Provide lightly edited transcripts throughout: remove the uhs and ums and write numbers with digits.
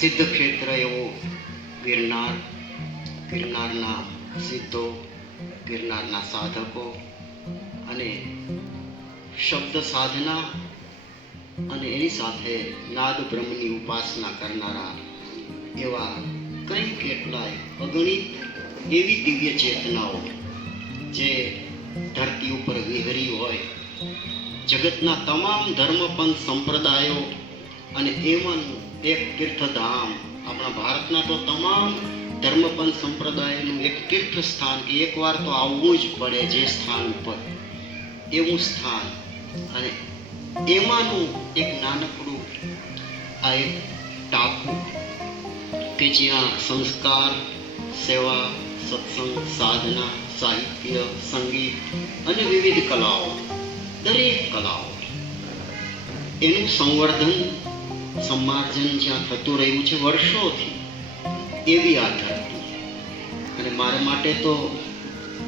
સિદ્ધ ક્ષેત્ર એવો ગિરનાર, ગિરનારના સિદ્ધો, ગિરનારના સાધકો અને શબ્દ સાધના અને એની સાથે નાદ બ્રહ્મની ઉપાસના કરનારા એવા કઈ કેટલાય અગણિત એવી દિવ્ય ચેતનાઓ જે ધરતી ઉપર વિહરી હોય, જગતના તમામ ધર્મપંથ સંપ્રદાયો અને એમાંનું એક તીર્થધામ, આપણા ભારતના તો તમામ ધર્મપંથ સંપ્રદાયનું એક તીર્થ સ્થાન કે એકવાર તો આવવું જ પડે જે સ્થાન ઉપર, એવું સ્થાન અને એમાંનું એક નાનકડું આ એક ટાપુ કે જ્યાં સંસ્કાર, સેવા, સત્સંગ, સાધના, સાહિત્ય, સંગીત અને વિવિધ કલાઓ, દરેક કલાઓ એનું સંવર્ધન સંમાર્જન જ્યાં થતું રહ્યું છે વર્ષોથી, એવી આ ધરતી. અને મારા માટે તો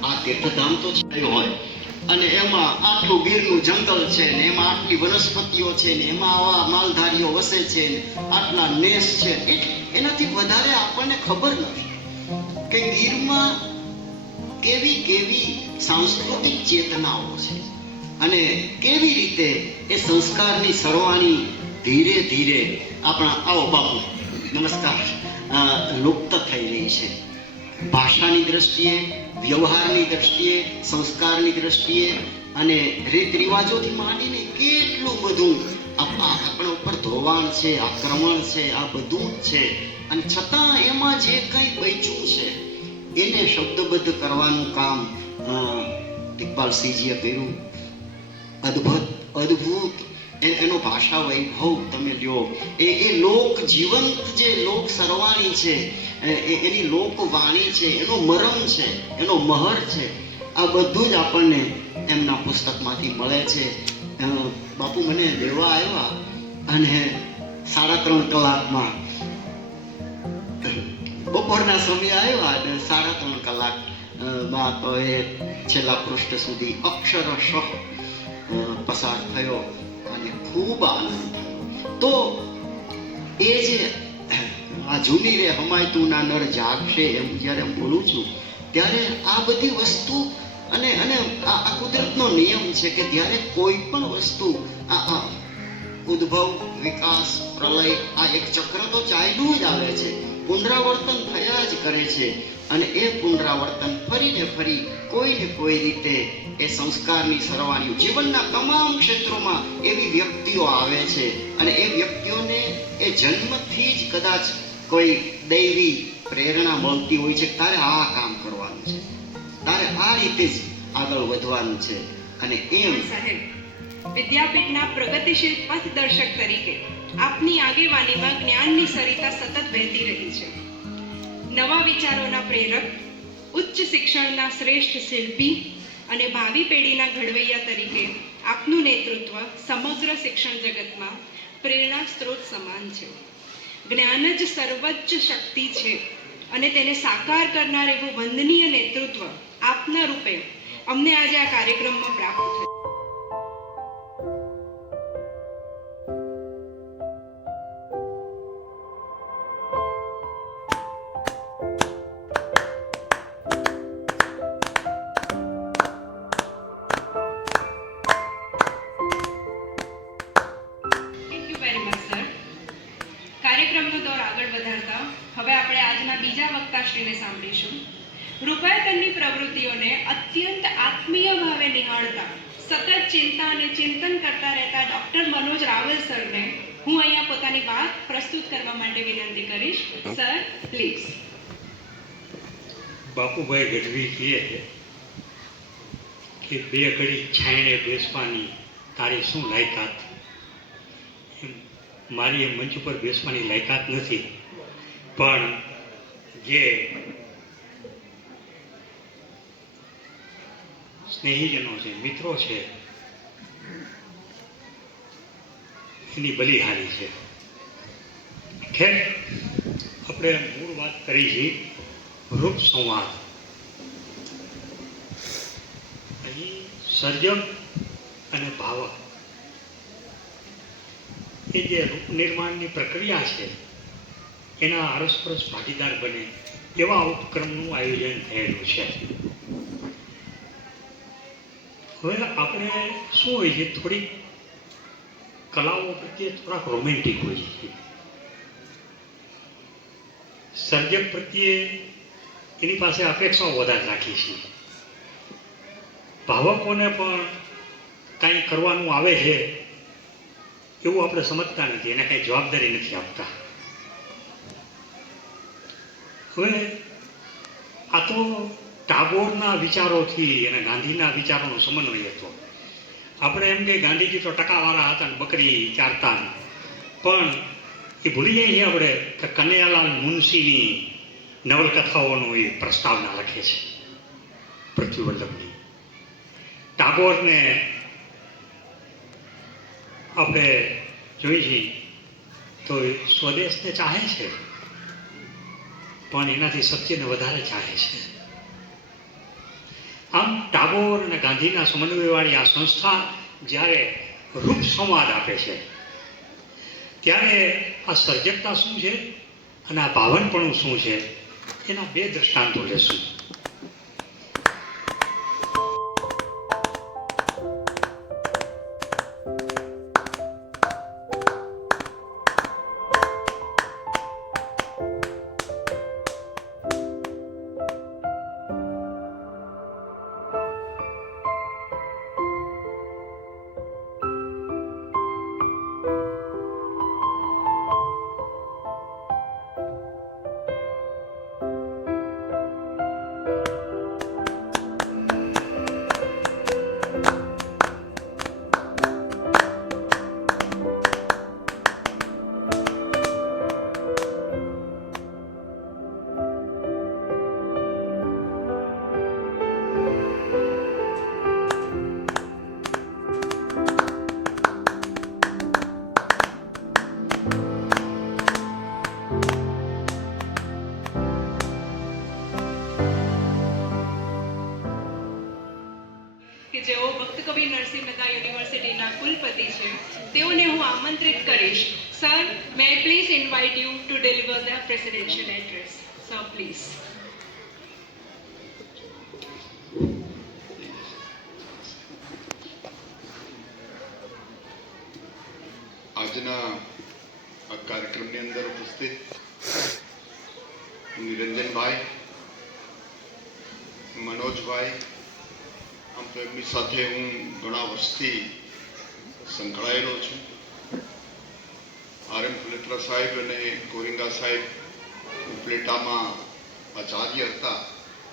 આ તીર્થધામ તો છે હોય, અને એમાં આટલું ગીરનું જંગલ છે ને એમાં આટલી વનસ્પતિઓ છે ને એમાં આવા માલધારીઓ વસે છે ને આટલા નેસ છે, એનાથી વધારે આપણને ખબર નથી કે ગીરમાં કેવી કેવી સાંસ્કૃતિક ચેતનાઓ છે અને કેવી રીતે એ સંસ્કારની સરવાણી ધીરે ધીરે આપણા આવો બાપુ નમસ્કાર લુપ્ત થઈ રહી છે. ભાષાની દ્રષ્ટિએ, વ્યવહારની દ્રષ્ટિએ, સંસ્કારની દ્રષ્ટિએ અને રીત રિવાજોથી માંડીને કેટલું બધું આપણા ઉપર ધોવાણ છે, આક્રમણ છે, આ બધું જ છે. અને છતાં એમાં જે કંઈ બચ્યું છે એને શબ્દબદ્ધ કરવાનું કામ ઇકબાલસિંહજીએ કર્યું. અદ્ભુત એનો ભાષા વૈભવ તમે લ્યો, એ લોક જીવંત જે લોક સરવાણી છે, એની લોકવાણી છે, એનો મરમ છે, એનો મહર છે, આ બધું જ આપણને એમના પુસ્તકમાંથી મળે છે. બાપુ મને લેવા આવ્યા અને 3.5 કલાકમાં બપોરના સમય આવ્યા અને 3.5 કલાકમાં તો એ છેલ્લા પૃષ્ઠ સુધી અક્ષરશઃ પસાર થયો અને ખૂબ આનંદ. તો એ જે આ જૂની રે હમાયતું ના નર જાગશે એમ જ્યારે બોલું છું ત્યારે આ બધી વસ્તુ અને આ કુદરતનો નિયમ છે કે જ્યારે કોઈ પણ વસ્તુ આ ઉદ્ભવ, વિકાસ, પ્રલય, આ એક ચક્ર તો ચાલ્યું જ આવે છે, પુનરાવર્તન થયા જ કરે છે. અને એ પુનરાવર્તન ફરીને ફરી કોઈને કોઈ રીતે એ સંસ્કારની સરવાણીઓ જીવનના તમામ ક્ષેત્રોમાં એવી વ્યક્તિઓ આવે છે અને એ વ્યક્તિઓને એ જન્મથી જ કદાચ કોઈ દૈવી પ્રેરણા મળતી હોય છે, તારે આ કામ કરવાનું છે, તારે આ રીતે જ આગળ વધવાનું છે. અને એમ સાહેબ, વિદ્યાપીઠના પ્રગતિશીલ પથદર્શક તરીકે આપની આગેવાનીમાં જ્ઞાનની સરિતા સતત વહેતી રહી છે. નવા વિચારોના પ્રેરક, ઉચ્ચ શિક્ષણના શ્રેષ્ઠ શિલ્પી અને ભાવિ પેઢીના ઘડવૈયા તરીકે આપનું નેતૃત્વ સમગ્ર શિક્ષણ જગતમાં પ્રેરણા સ્ત્રોત સમાન છે. જ્ઞાન જ સર્વોચ્ચ શક્તિ છે અને તેને સાકાર કરનાર એવું વંદનીય નેતૃત્વ આપના રૂપે અમને આજે આ કાર્યક્રમમાં પ્રાપ્ત થયું. કાર્યક્રમનો દોર આગળ વધારતા હવે આપણે આજના બીજા વક્તાશ્રીને સાંભળીશું. રૂપાયતનની પ્રવૃત્તિઓને અત્યંત આત્મીય ભાવે નિહાળતા, સતત ચિંતા અને ચિંતન કરતા રહેતા ડોક્ટર મનોજ રાવલ સરને હું અહીંયા પોતાની વાત પ્રસ્તુત કરવા માટે વિનંતી કરીશ. Sir, please. બાપુભાઈ ગઢવી કહે કે 2 ઘડી છાંયણે બેસવાની તારી શું લાયકાત. મારી એ મંચ ઉપર બેસવાની લાયકાત નથી, પણ જે સ્નેહીજનો છે, મિત્રો છે, એની બલિહારી છે. ખેર, આપણે મૂળ વાત કરી છે રૂપ સંવાદ. અહીં સર્જક અને ભાવક એ જે રૂપ નિર્માણની પ્રક્રિયા છે એના આરસપરસ ભાગીદાર બને એવા ઉપક્રમનું આયોજન થયેલું છે. હવે આપણે શું હોય છે, થોડીક કલાઓ પ્રત્યે થોડાક રોમેન્ટિક હોય છે. સર્જક પ્રત્યે એની પાસે અપેક્ષાઓ વધારે રાખી છે. ભાવકોને પણ કાંઈ કરવાનું આવે છે એવું આપણે સમજતા નથી, એને કાંઈ જવાબદારી નથી આપતા. હવે આ તો ટાગોરના વિચારોથી અને ગાંધીના વિચારોનો સમન્વય હતો. આપણે એમ કે ગાંધીજી તો ટકાવાળા હતા ને બકરી ચારતા, પણ એ ભૂલી જાય છે આપણે કે કનૈયાલાલ મુનશીની નવલકથાઓનો એ પ્રસ્તાવના લખે છે, પૃથ્વીવલ્લભની. ટાગોરને આપણે જોઈ છીએ તો સ્વદેશને ચાહે છે, પણ એનાથી સત્યને વધારે ચાહે છે. આમ ટાગોર અને ગાંધીના સમન્વયવાળી આ સંસ્થા જ્યારે રૂપ સંવાદ આપે છે, ત્યારે આ સર્જકતા શું છે અને આ ભાવનપણું શું છે એના બે દ્રષ્ટાંતો લેશું. કે જેઓ ભક્ત કવિ નરસિંહ મહેતા યુનિવર્સિટીના કુલપતિ છે, તેઓને હું આમંત્રિત કરીશ. Sir, May I please invite you to deliver the presidential address. Sir, please. આજના આ કાર્યક્રમની અંદર ઉપસ્થિત નિરંજનભાઈ, મનોજભાઈ, આમ તો એમની સાથે હું ઘણા વર્ષથી સંકળાયેલો છું. આર એમ ફુલેટરા સાહેબ અને કોરિંગા સાહેબ ઉપલેટામાં આચાર્ય હતા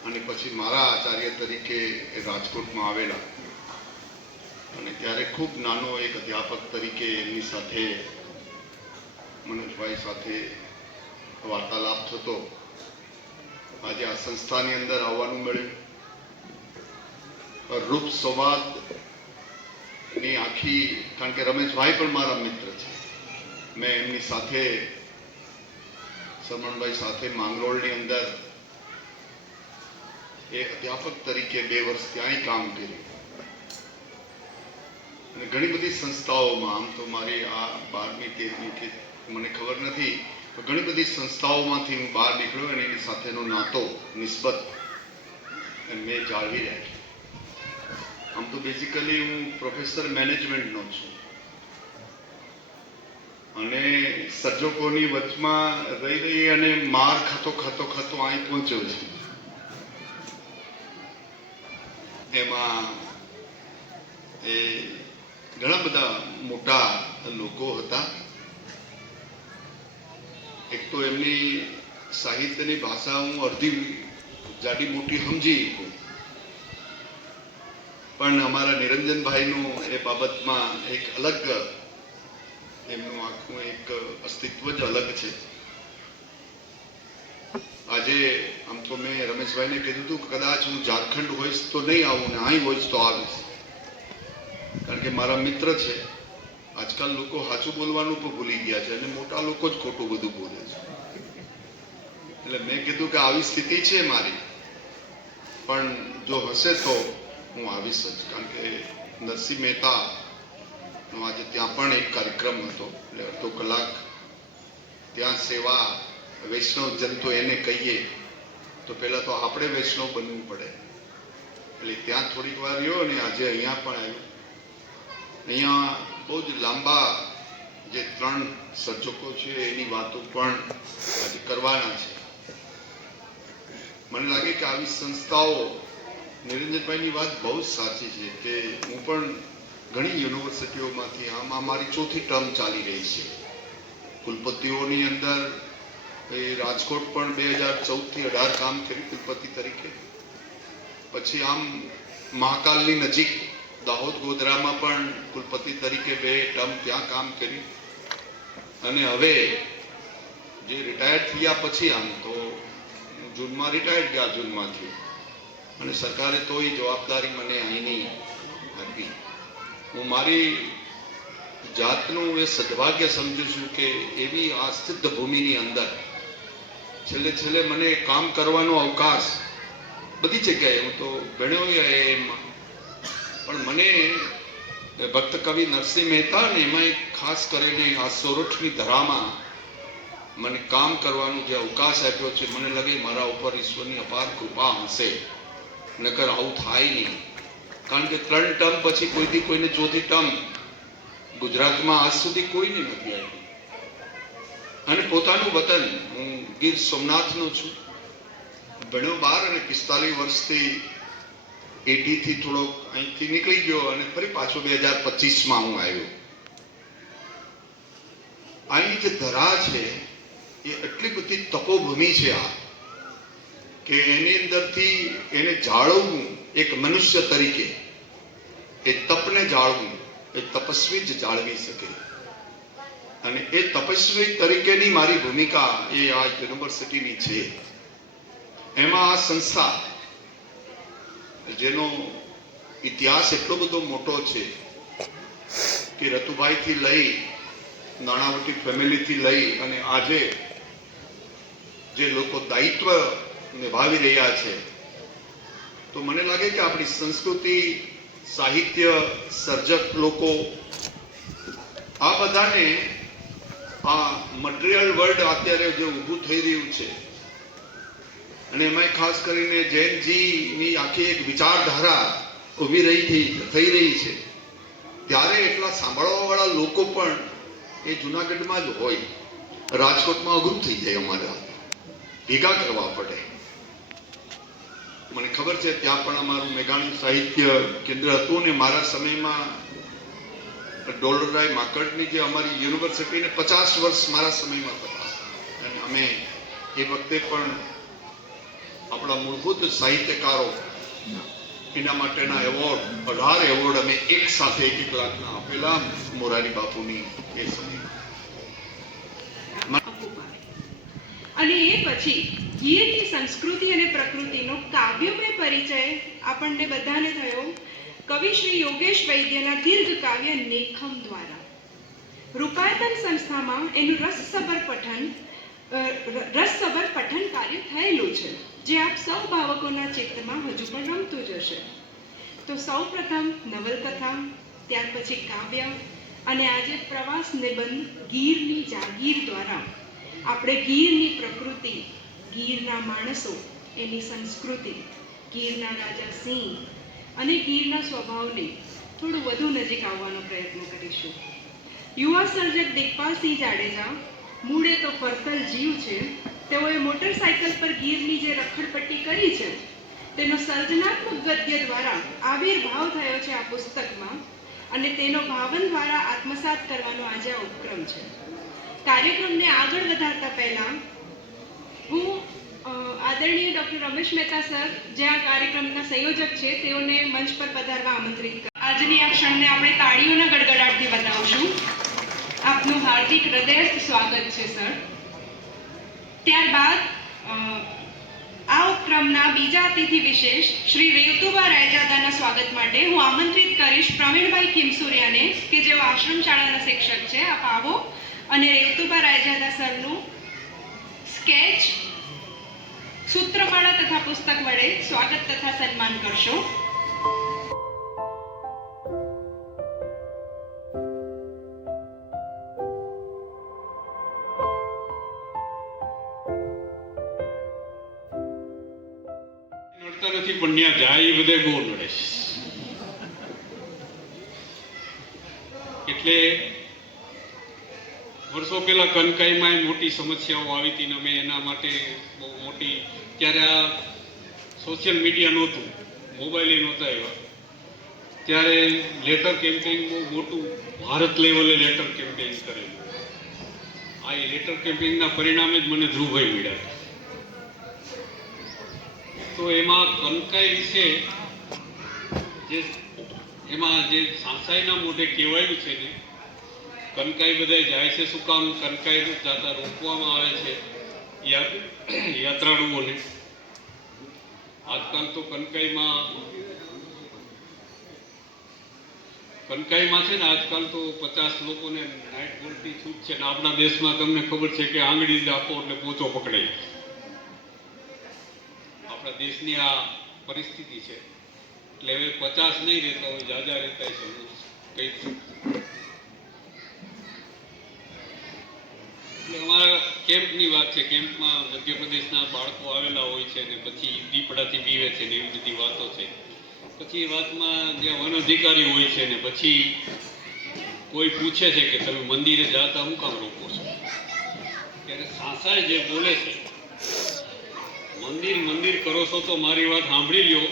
અને પછી મારા આચાર્ય તરીકે રાજકોટમાં આવેલા, અને ત્યારે ખૂબ નાનો એક અધ્યાપક તરીકે એમની સાથે, મનોજભાઈ સાથે વાર્તાલાપ થતો. આજે આ સંસ્થાની અંદર આવવાનું મળ્યું. રૂપ સંવાદની આખી, કારણ કે રમેશભાઈ પણ મારા મિત્ર છે. મેં એમની સાથે, સરમણભાઈ સાથે માંગરોળની અંદર એક અધ્યાપક તરીકે 2 વર્ષ ત્યાંય કામ કર્યું. અને ઘણી બધી સંસ્થાઓમાં, આમ તો મારી આ 12મી 13મી કે મને ખબર નથી, તો ઘણી બધી સંસ્થાઓમાંથી હું બહાર નીકળ્યો અને એની સાથેનો નાતો, નિસ્બત મેં જાળવી રાખ્યો. આમ તો બેઝિકલી હું પ્રોફેસર મેનેજમેન્ટનો છું અને સર્જકોની વચમાં રહી અને માર ખાતો અહીં પહોંચ્યો છું. એમાં એ ઘણા બધા મોટા લોકો હતા. એક તો એમની સાહિત્યની ભાષા હું અડધી જાડી મોટી સમજી શકું, પણ અમારા નિરંજનભાઈનું એ બાબતમાં એક અલગ, એમનું આખું એક અસ્તિત્વ જ અલગ છે. આજે આમ તો મેં રમેશભાઈને કીધું હતું કે કદાચ હું ઝારખંડ હોઈશ તો નહીં આવું ને અહીં હોઈશ તો આવીશ, કારણ કે મારા મિત્ર છે. આજકાલ લોકો સાચું બોલવાનું પણ ભૂલી ગયા છે અને મોટા લોકો જ ખોટું બધું બોલે છે. એટલે મેં કીધું કે આવી સ્થિતિ છે મારી, પણ જો હશે તો હું આવીશ જ, કારણ કે નરસિંહ મહેતાનો આજે ત્યાં પણ એક કાર્યક્રમ હતો, એટલે અડધો કલાક ત્યાં સેવા વૈષ્ણવ જન તો એને કહીએ તો પહેલાં તો આપણે વૈષ્ણવ બનવું પડે. એટલે ત્યાં થોડીક વાર રહ્યો અને આજે અહીંયા પણ આવ્યો. અહીંયા બહુ જ લાંબા જે 3 સર્જકો છે એની વાતો પણ આજે કરવાના છે. મને લાગે કે આવી સંસ્થાઓ, નિરંજનભાઈની વાત બહુ જ સાચી છે કે હું પણ ઘણી યુનિવર્સિટીઓમાંથી આ મારી 4થી ટર્મ ચાલી રહી છે કુલપતિઓની અંદર. એ રાજકોટ પણ 2014થી 18 કામ કર્યું કુલપતિ તરીકે. પછી આમ મહાકાલની નજીક દાહોદ ગોધરામાં પણ કુલપતિ તરીકે 2 ટર્મ ત્યાં કામ કર્યું. અને હવે જે રિટાયર્ડ થયા પછી આમ તો જૂનમાં રિટાયર્ડ ગયા, જૂનમાંથી, અને સરકારે તો એ જવાબદારી મને અહીંની આપી. હું મારી જાતનું એ સદભાગ્ય સમજુ છું કે એવી આ સિદ્ધ ભૂમિની અંદર છેલ્લે મને કામ કરવાનો અવકાશ બધી જગ્યાએ, હું તો ભણ્યો એમાં, પણ મને ભક્ત કવિ નરસિંહ મહેતા ને એમાં ખાસ કરીને આ સોરઠની ધરામાં મને કામ કરવાનો જે અવકાશ આપ્યો છે, મને લાગે મારા ઉપર ઈશ્વરની અપાર કૃપા હશે, નકર આવું થાય નહીં. કારણ કે 3 ટર્મ પછી કોઈથી કોઈને 4થી ટર્મ ગુજરાતમાં આજ સુધી કોઈને નથી આપી. અને પોતાનું વતન, હું ગીર સોમનાથનો છું, ભણ્યો 12 અને 45 વર્ષથી એટીથી થોડોક અહીંથી નીકળી ગયો અને ફરી પાછો 2025માં હું આવ્યો. અહીં જે ધરા છે એ એટલી બધી તપોભૂમિ છે આ, કે એની અંદરથી એને જાળવવું એક મનુષ્ય તરીકે, એ તપને જાળવવું એ તપસ્વી જ જાળવી શકે. અને એ તપસ્વી તરીકેની મારી ભૂમિકા એ આ યુનિવર્સિટીની છે. એમાં આ સંસ્થા જેનો ઇતિહાસ એટલો બધો મોટો છે કે રતુભાઈથી લઈ, નાણાવટી ફેમિલીથી લઈ અને આજે જે લોકો દાયિત્વ નિભાવી રહ્યા છે, તો મને લાગે કે આપણી સંસ્કૃતિ, સાહિત્ય, સર્જક લોકો, આ બધાને આ મટીરિયલ વર્લ્ડ અત્યારે જે ઊભું થઈ રહ્યું છે, અને એમાં ખાસ કરીને જૈનજીની આખી એક વિચારધારા ઊભી થઈ રહી છે, ત્યારે એટલા સાંભળવાવાળા લોકો પણ એ જુનાગઢમાં જ હોય. રાજકોટમાં અઘરું થઈ જાય, અમારે ભેગા કરવા પડે. મને ખબર છે ત્યાં પણ અમારું મેઘાણી સાહિત્ય કેન્દ્ર હતું, ને મારા સમયમાં ડોલરરાય માકડની જે અમારી યુનિવર્સિટીને 50 વર્ષ મારા સમયમાં થતા, અને અમે એ વખતે પણ આપણા મૂળભૂત સાહિત્યકારો એના માટેના એવોર્ડ, 18 એવોર્ડ અમે એક સાથે 1 લાખના આપેલા મોરારી બાપુની એ સમયમાં. અને એ પછી ગીરની સંસ્કૃતિ અને પ્રકૃતિનો કાવ્યમય પરિચય આપણને બધાને થયો કવિ શ્રી યોગેશ વૈદ્યના દીર્ઘ કાવ્ય નેખમ દ્વારા. રૂપાયતન સંસ્થામાં એનું રસસભર પઠન કાર્ય થયેલું છે, જે આપ સૌ ભાવકોના ચિત્તમાં હજુ પણ રમતું જ હશે. તો સૌ પ્રથમ નવલકથા, ત્યાર પછી કાવ્ય, અને આજે પ્રવાસ નિબંધ ગીરની જાગીર દ્વારા આપણે ગીરની પ્રકૃતિ, ગીરના માણસો, એની સંસ્કૃતિ, ગીરના રાજા સિંહ અને ગીરના સ્વભાવને થોડું વધુ નજીક આવવાનો પ્રયત્ન કરીશું. યુવા સર્જક દિગ્પાલસિંહ જાડેજા, મૂળે તો ફરતલ જીવ છે, તેઓએ મોટરસાયકલ પર ગીરની જે રખડપટ્ટી કરી છે તેનો સર્જનાત્મક ગદ્ય દ્વારા આવિર્ભાવ થયો છે આ પુસ્તકમાં, અને તેનો ભાવન દ્વારા આત્મસાત કરવાનો આજે આ ઉપક્રમ છે. કાર્યક્રમને આગળ વધારતા પહેલા હું આદરણીય ડૉક્ટર રમેશ મહેતા સર, જે આ કાર્યક્રમના સંયોજક છે, તેઓને મંચ પર પધારવા આમંત્રિત કરું. આજની આ ક્ષણને આપણે તાળીઓના ગડગડાટથી વધાવશું. આપનું હાર્દિક હૃદયસ્થ સ્વાગત છે સર. ત્યારબાદ આ ઉપક્રમના બીજા અતિથિ વિશેષ શ્રી રેવતુબા રાયજાદાના સ્વાગત માટે હું આમંત્રિત કરીશ પ્રવીણભાઈ કિમસુરિયાને, કે જેઓ આશ્રમ શાળાના શિક્ષક છે. આપ આવો અને રેવતુબા રાયજાદા સરનું સ્કેચ, સૂત્રમાળા તથા પુસ્તક વડે સ્વાગત તથા સન્માન કરશો. નથી, પણ ત્યાં જાય એ બધે બહુ નડે છે. એટલે વર્ષો પહેલા કનકાઈમાં મોટી સમસ્યાઓ આવી હતી ને અમે એના માટે બહુ મોટી, ત્યારે આ સોશિયલ મીડિયા નહોતું, મોબાઈલ નહોતા એવા, ત્યારે લેટર કેમ્પેઇન બહુ મોટું ભારત લેવલે લેટર કેમ્પેઇન કરેલું. આ એ લેટર કેમ્પેઇનના પરિણામે જ મને ધ્રુવભાઈ મળ્યા. તો એમાં કનકાઈ વિશે એમાં જે સાંસાઈના મોઢે કહેવાયું છે ને, કનકાઈ બધા જાય છે શું કામ? કનકાઈ જાતા રોકવામાં આવે છે યાત્રાળુઓને. આજકાલ તો કનકાઈમાં છે ને, આજકાલ તો 50 લોકોને નાઇટ બોલતી છૂટ છે ને આપણા દેશમાં તમને ખબર છે કે આંગળી આપો એટલે પોચો પકડાય. આપણા દેશની આ પરિસ્થિતિ છે. એટલે હવે 50 નહીં રહેતા હોય, જાજા રહેતા છે કઈ. એટલે અમારા કેમ્પની વાત છે. કેમ્પમાં મધ્યપ્રદેશના બાળકો આવેલા હોય છે ને પછી દીપડાથી બીવે છે ને એવી બધી વાતો છે. પછી એ વાતમાં જે વન અધિકારી હોય છે ને પછી કોઈ પૂછે છે કે તમે મંદિરે જાતા હું કામ રોકો છો? ત્યારે સાંસાઈ જે બોલે છે, મંદિર કરો છો તો મારી વાત સાંભળી લ્યો,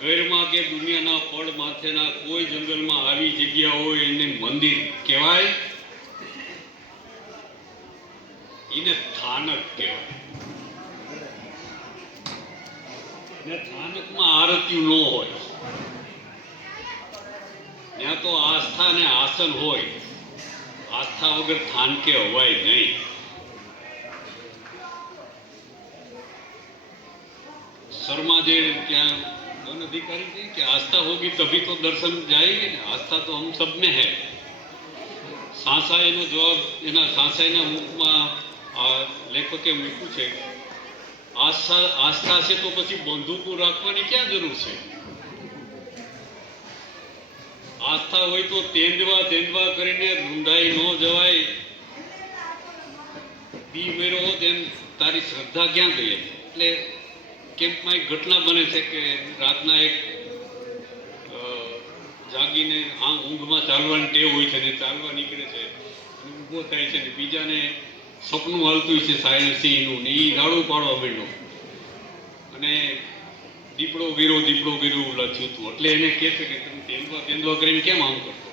ઘરમાં કે દુનિયાના પડ માથેના કોઈ જંગલમાં આવી જગ્યા હોય એને મંદિર કહેવાય? એને સ્થાનક કહેવાય. ને સ્થાનકમાં આરત્યું ન હોય, ત્યાં તો આસ્થા ને આસન હોય. આસ્થા વગર સ્થાનકે અવાય નહીં. શર્મા જે ત્યાં वन अधिकारी थे कि आस्था होगी तभी तो दर्शन जाएंगे ना, आस्था तो हम सब में है. સાંસાઈનો જવાબ એના સાંસાઈના મુખમાં આ લેખકે મૂક્યું છે, આસ્થા છે તો પછી બંદૂકો રાખવાની ક્યાં જરૂર છે? આસ્થા હોય તો તેંદવા કરીને રૂંધાઈ ન જવાય. બી મેરો તેમ તારી શ્રદ્ધા ક્યાં ગઈ? એટલે કેમ્પમાં એક ઘટના બને છે કે રાતના એક જાગીને ઊંઘમાં ચાલવાની ટેવ હોય છે ને ચાલવા નીકળે છે અને ઊભો થાય છે ને બીજાને સપનું હાલતું છે સાયણસિંહનું ને એ રાડું પાડવા માંડ્યો અને દીપડો ગીરો લખ્યું હતું. એટલે એને કહે છે કે તમે તેંદવા કરીને કેમ આમ કરતો?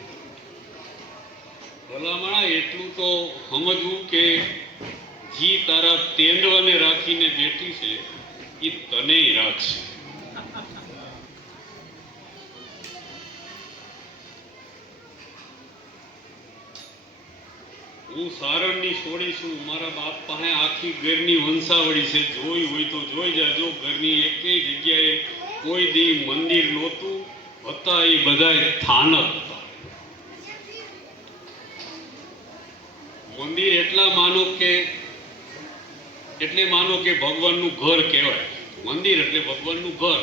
ભલામણા એટલું તો સમજવું કે જી તારા તેંદવાને રાખીને બેઠી છે એ તને રાખશે. હું સારણની છોડી છું, મારા બાપ પાસે આખી ઘરની વંશાવળી છે, જોઈ હોય તો જોઈ જાજો. ઘરની એકેય જગ્યાએ કોઈ દી મંદિર નહોતું, હતા એ બધાય સ્થાનક હતા. મંદિર એટલે માનો કે ભગવાનનું ઘર કહેવાય. મંદિર એટલે ભગવાનનું ઘર.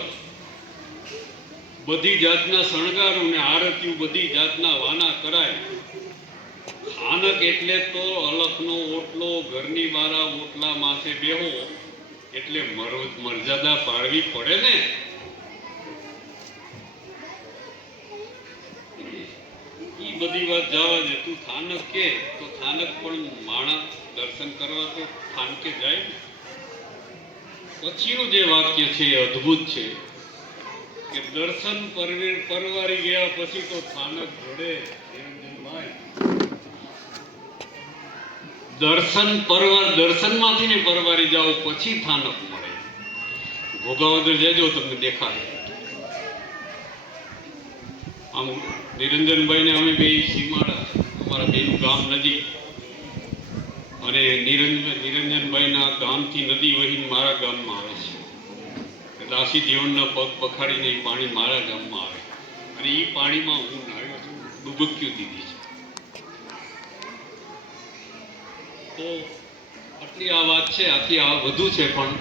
બધી જાતના શણગારો ને આરતીઓ બધી જાતના વાના કરાય. સ્થાનક એટલે તો અલખનો ઓટલો, ઘરની બારા ઓટલા માથે બેહો એટલે મર્યાદા પાળવી પડે ને. ઈ બધી વાત જવા દે. તું સ્થાનક કે તો સ્થાનક પણ માણસ દર્શન કરવા તો સ્થાનકે જાય ને. પછીનું જે વાક્ય છે એ અદ્ભુત છે કે દર્શન પરવારી ગયા પછી તો સ્થાનક જોડે. નિરંજનભાઈ, દર્શનમાંથી ને પરવારી જાઓ પછી સ્થાનક મળે. ભોગાવદર જજો તમને દેખાય. આમ નિરંજનભાઈ ને અમે બે સીમાડા, અમારા બેનું ગામ નજીક, અને નિરંજનભાઈના ગામથી નદી વહીને મારા ગામમાં આવે છે. દાસી જીવનના પગ પખાડીને એ પાણી મારા ગામમાં આવે અને એ પાણીમાં હું નાહ્યો છું, ડૂબક્યું દીધી છે. તો આટલી આ વાત છે, આથી આ વધુ છે, પણ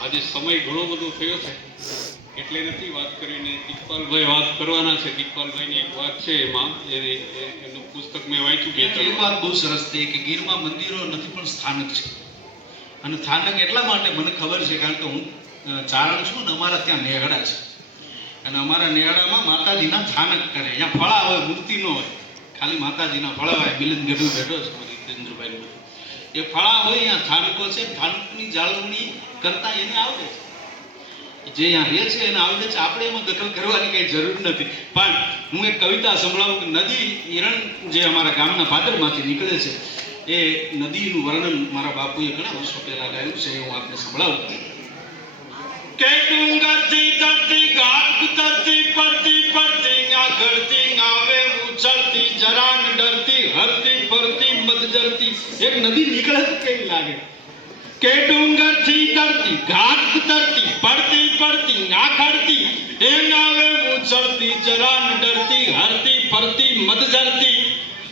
આજે સમય ઘણો બધો થયો છે એટલે નથી વાત કરીને. દીપપાલભાઈ વાત કરવાના છે. દીપપાલભાઈની એક વાત છે, એમાં એનું પુસ્તક મેં વાંચ્યું કે એક વાત બહુ સરસ છે કે ગીરમાં મંદિરો નથી પણ સ્થાનક છે. અને સ્થાનક એટલા માટે મને ખબર છે કારણ કે હું ચારણ છું ને અમારા ત્યાં નેહડા છે અને અમારા નેહડામાં માતાજીના સ્થાનક કરે. અહીંયા ફળા હોય, મૂર્તિ ન હોય, ખાલી માતાજીના ફળા હોય. મિલન ગઢવી બેઠો છે મારી ચંદ્રભાઈ, એ ફળા હોય, અહીંયા સ્થાનકો છે. સ્થાનકની જાળવણી કરતા એને આવડે છે, જે અહીંયા રહે છે એને આવડે છે. આપણે એમાં દખલ કરવાની કંઈ જરૂર નથી. પણ હું એક કવિતા સંભળાવું કે નદી હિરણ જે અમારા ગામના પાદરમાંથી નીકળે છે, એ નદીનું વર્ણન મારા બાપુએ ઘણા વર્ષો પહેલા ગાયું છે, હું આપને સંભળાવું કે ડુંગરથી ધરતી ઘાટ ઉતરતી પડતી પડતી આ ઘડતી આવે ઉછળતી જરા ન ડરતી હરતી ફરતી મધજરતી. એક નદી નીકળે તો કેવી લાગે કે ડુંગરથી ધરતી ઘાટ ઉતરતી પડતી પડતી આ ઘડતી એમ આવે ઉછળતી જરા ન ડરતી હરતી ફરતી મધજરતી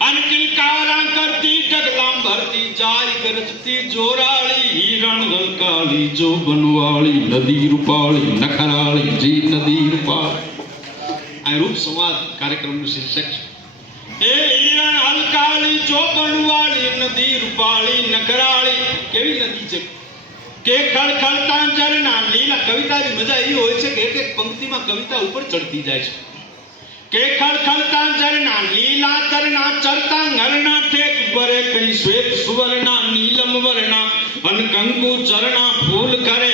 અનકિલકારા કરતી ડગલામ ભરતી જાય ગરજતી જોરાળી હિરણ હલકાળી જો બનવાળી નદી રૂપાળી નખરાળી જી નદી રૂપાળી. આ રૂપ સંવાદ કાર્યક્રમનું શીર્ષક છે. એ હિરણ હલકાળી જો બનવાળી નદી રૂપાળી નખરાળી. કેવી નદી છે કે ખળખળતા ઝરણા લીલા. કવિતાની મજા એ હોય છે કે એક એક પંક્તિમાં કવિતા ઉપર ચડતી જાય છે. કે ખળખળતા ઝરણા લીલા તરણા ચરતા નરના ઠેક ભરે કઈ શ્વેત સુવર્ણા નીલમ વર્ણા અન કંકુ ચરણા ફૂલ કરે.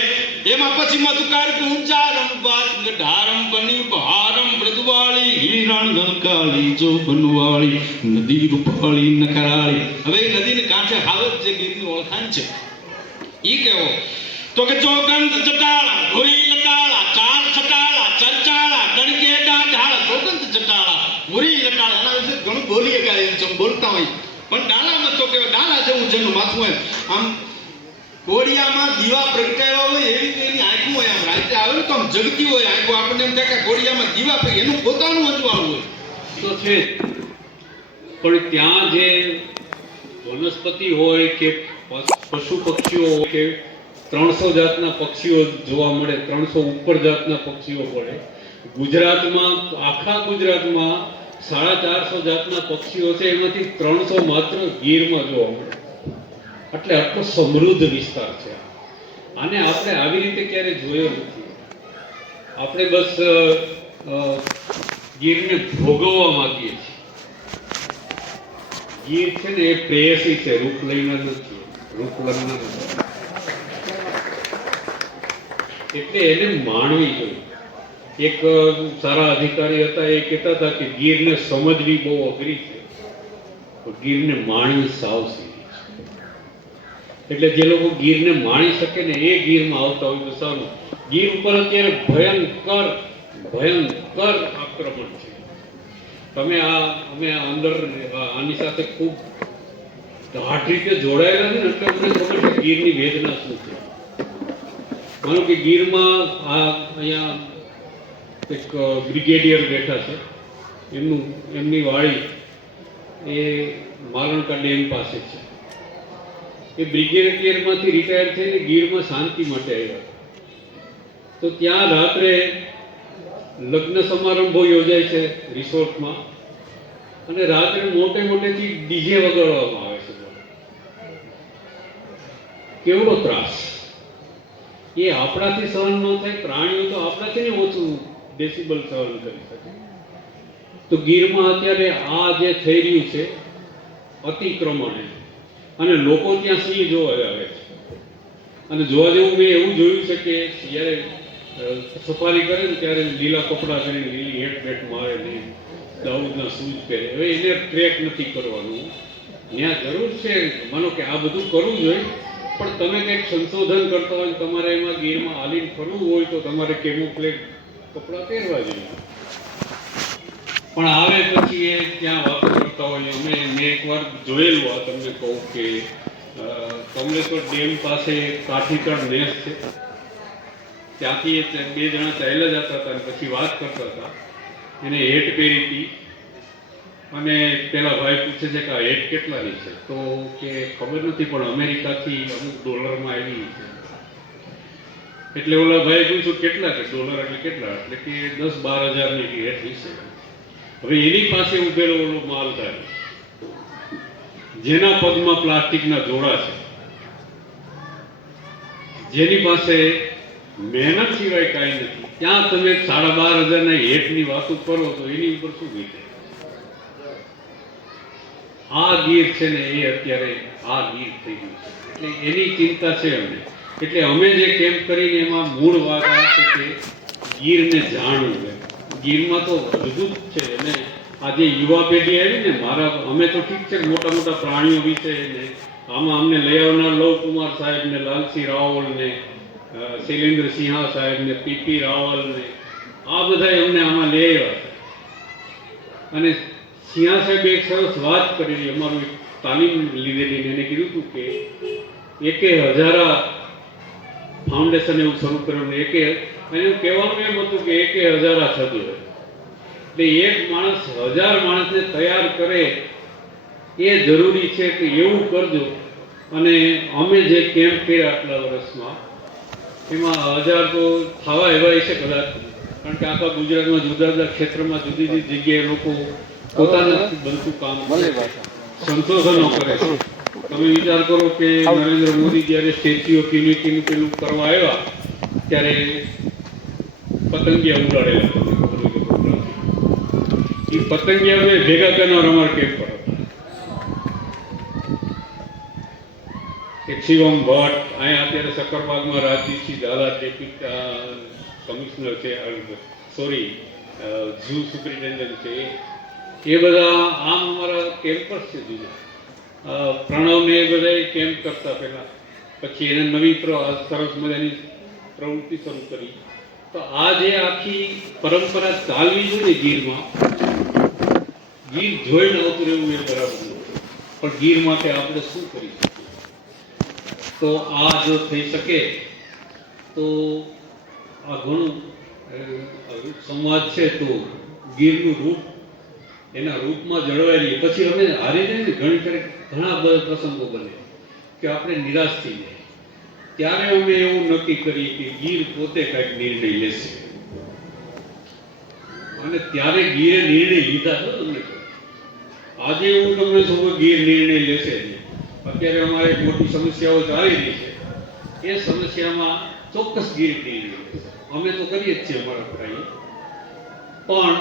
એમાં પછી મધુકર ગુંજારમ બાત ગઢારમ બની બહારમ મૃદવાળી હિરણ હલકાળી જો બનવાળી નદી રૂપાળી નખરાળી. હવે એ નદીને કાંઠે હાવત જે ગીરની ઓળખાણ છે ઈ કેવો તો કે ચોગંધ ચટાળા ભૂરી લટાળા ચાર છટાળા ચરચાળા ગણકેડા ઢાળા. ચોગંધ ચટાળા ભૂરી લટાળા, એના વિશે ઘણું બોલીએ કે બોલતા હોય, પણ ડાલામાં તો કેવો ડાલા જેવું જેનું માથું હોય, આમ કોડિયામાં દીવા પ્રગટાવ્યા હોય એવી એની આંખું હોય, આમ રાતે આવે ને તો આમ જગતી હોય આંખું. આપણને એમ થાય કે કોડિયામાં દીવા પ્રગટે, એનું પોતાનું અજવાળું હોય તો છે. પણ ત્યાં જે વનસ્પતિ હોય કે પશુ પક્ષીઓ હોય કે 300 જાતના પક્ષીઓ જોવા મળે, 300 ઉપર જાતના પક્ષીઓ પડે. ગુજરાતમાં, આખા ગુજરાતમાં 450 જાતના પક્ષીઓ છે, એમાંથી 300 માત્ર ગીરમાં જોવા મળે. એટલે આટલો સમૃદ્ધ વિસ્તાર છે. આને આપણે આવી રીતે ક્યારે જોયો નથી. આપણે બસ ગીરને ભોગવવા માંગીએ છીએ. ગીર છે ને એ પ્રેયસી છે, રૂપ લઈને નથી, રૂપ લગ્ન નથી. એટલે એને માણવી જોઈએ. એક સારા અધિકારી હતા, એ કહેતા હતા કે ગીરને સમજવી બહુ અઘરી છે, પણ ગીરને માણવી સાવ સીધી છે. એટલે જે લોકો ગીરને માણી શકે ને એ ગીરમાં આવતા હોય તો સારું. ગીર ઉપર અત્યારે ભયંકર આક્રમણ છે. તમે અમે અંદર આની સાથે ખૂબ ગાઢ રીતે જોડાયેલા છે ને, એટલે અમને ખબર છે ગીરની વેદના શું છે. માનો કે ગીરમાં અહીંયા એક બ્રિગેડિયર બેઠા છે, એમની વાડી એ મારણકા ડેમ પાસે છે. એ બ્રિગેડિયરમાંથી રિટાયર થઈને ગીરમાં શાંતિ માટે આવ્યા. તો ત્યાં રાત્રે લગ્ન સમારંભો યોજાય છે રિસોર્ટમાં, અને રાત્રે મોટેથી ડીજે વગાડવામાં આવે છે. કેવડો ત્રાસ! એ આપણાથી સહન ન થાય. પ્રાણીઓ તો આપણાથી ઓછું ડેસિબલ સહન કરી શકે. તો ગીરમાં અત્યારે આ જે થઈ રહ્યું છે અતિક્રમણ, અને લોકો ત્યાં સિંહ જોવા આવે છે. અને જોવા જેવું મેં એવું જોયું છે કે જ્યારે સફારી કરે ને ત્યારે લીલા કપડાં કરીને લીલી હેટ બેટ મારે ને દાઉદના શૂઝ પહેરે. હવે એને ટ્રેક નથી કરવાનું. ત્યાં જરૂર છે માનો કે આ બધું કરવું જોઈએ, પણ તમે કંઈક સંશોધન કરતા હોય, તમારે એમાં ગીરમાં હાલીને ફરવું હોય તો તમારે કેમોફ્લેજ કપડાં પહેરવા જોઈએ. પણ આવે પછી એ ત્યાં વાતો કરતા હોય. મેં એકવાર જોયેલું, આ તમને કહું કે કમલેશ્વર ડેમ પાસે કાઠીકળ નેસ છે, ત્યાંથી બે જણા ચાલ્યા જતા હતા અને પછી વાત કરતા હતા. એને હેટ પહેરી હતી અને પેલા ભાઈ પૂછે છે કે આ હેટ કેટલાની છે? તો કે ખબર નથી, પણ અમેરિકાથી અમુક ડોલરમાં આવી છે. એટલે ઓલા ભાઈ પૂછ્યું કેટલા? કે ડોલર એટલે કેટલા? એટલે કે 10-12 હજારની હેટ વિશે. હવે એની પાસે ઉભેલો ઓલો માલધારી, જેના પગમાં પ્લાસ્ટિકના જોડા છે, જેની પાસે મહેનત સિવાય કાંઈ નથી. ત્યાં તમે 12,500 હેઠની વાતો કરો તો એની ઉપર શું વીતે? આ ગીર છે ને એ અત્યારે આ ગીર થઈ ગયું છે, એટલે એની ચિંતા છે અમને. એટલે અમે જે કેમ્પ કરીને એમાં મૂળ વાત આ છે કે ગીરને જાણવું છે. ગીરમાં તો અદ્ભુત છે. અને આજે યુવા પેઢી આવી ને, અમે તો ઠીક છે મોટા મોટા પ્રાણીઓ વિશે ને આમાં અમને લઈ આવનાર લવકુમાર સાહેબ ને, લાલસિંહ રાવલ ને, શૈલેન્દ્ર સિંહા સાહેબ ને, પીપી રાવલ ને, આ બધા અમને આમાં લઈ આવ્યા છે. અને સિંહા સાહેબે એક સરસ વાત કરેલી, અમારું એક તાલીમ લીધેલી, એને કીધું હતું કે એકે હજારા ફાઉન્ડેશન એવું શરૂ કર્યું ને એનું કહેવાનું એમ હતું કે એકે હજારા થતું હોય. એટલે એક માણસ 1000 માણસને તૈયાર કરે એ જરૂરી છે કે એવું કરજો. અને અમે જે કેમ્પ કર્યા આટલા વર્ષમાં એમાં 1000 તો થવા એવા છે કદાચ, કારણ કે આખા ગુજરાતમાં જુદા જુદા ક્ષેત્રમાં જુદી જુદી જગ્યાએ લોકો પોતાના બનતું કામ સંશોધનો કરે છે. તમે વિચાર કરો કે નરેન્દ્ર મોદી જ્યારે સ્ટેચ્યુ ઓફ યુનિટીનું પેલું કરવા આવ્યા ત્યારે પતંગિયા ઉડાડેલા. એ પતંગિયા મેં ભેગા કરનાર અમારા કેમ્પ પર હતા. એક શિવમ ભટ્ટ, અહીંયા અત્યારે સક્કરબાગમાં રાજદીપસિંહ ઝાલા ડેપ્યુટી કમિશનર છે, સોરી ઝૂ સુપ્રિન્ટેન્ડન્ટ છે, એ બધા આમ અમારા કેમ્પર્સ છે જુદા. પ્રણવને એ બધા કેમ્પ કરતા પહેલા, પછી એને નવી સરસ મજાની પ્રવૃત્તિ શરૂ કરી. તો આ જે આખી પરંપરા ચાલવી જોઈએ ગીરમાં, ગીર જોઈને આવતું રહેવું એ બરાબર નથી, પણ ગીર માટે આપણે શું કરી શકીએ? તો આ જો થઈ શકે તો આ ઘણું સંવાદ છે. તો ગીરનું રૂપ એના રૂપમાં જળવાઈ રહીએ. પછી અમે હારી જઈએ ને ઘણા બધા પ્રસંગો બને કે આપણે નિરાશ થઈ જાય, ત્યારે અમે એવું નક્કી કરીએ કે ગીર પોતે કંઈક નિર્ણય લેશે. અને ત્યારે ગીરે નિર્ણય લીધા છે. તમને આજે એવું તમને શું ગીર નિર્ણય લેશે. અત્યારે અમારે એક મોટી સમસ્યાઓ ચાલી રહી છે, એ સમસ્યામાં ચોક્કસ ગીર નિર્ણય લેશે. અમે તો કરીએ જ છીએ અમારા ભાઈ, પણ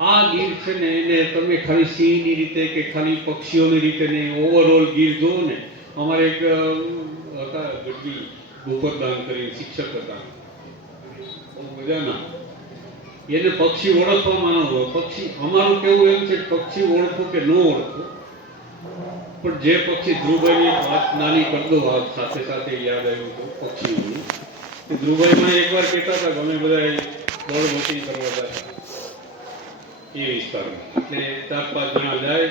આ ગીર છે ને એને તમે ખાલી સિંહની રીતે કે ખાલી પક્ષીઓની રીતે ને ઓવરઓલ ગીર જુઓ ને. અમારે એક હતા ગઢવી ભૂપતદાન કરીને શિક્ષક હતા, મજાના. એને પક્ષી ઓળખવામાં ન હોય. પક્ષી અમારું કેવું એમ છે પક્ષી ઓળખો કે ન ઓળખો, પણ જે પક્ષી ધ્રુવભાઈની વાત નાની કરી દો સાથે સાથે યાદ આવ્યું હતું પક્ષીઓનું. ધ્રુવભાઈમાં એકવાર કહેતા હતા કે અમે બધા દોડબોટી કરવા હતા એ વિસ્તારમાં. એટલે 4-5 જણા જાય,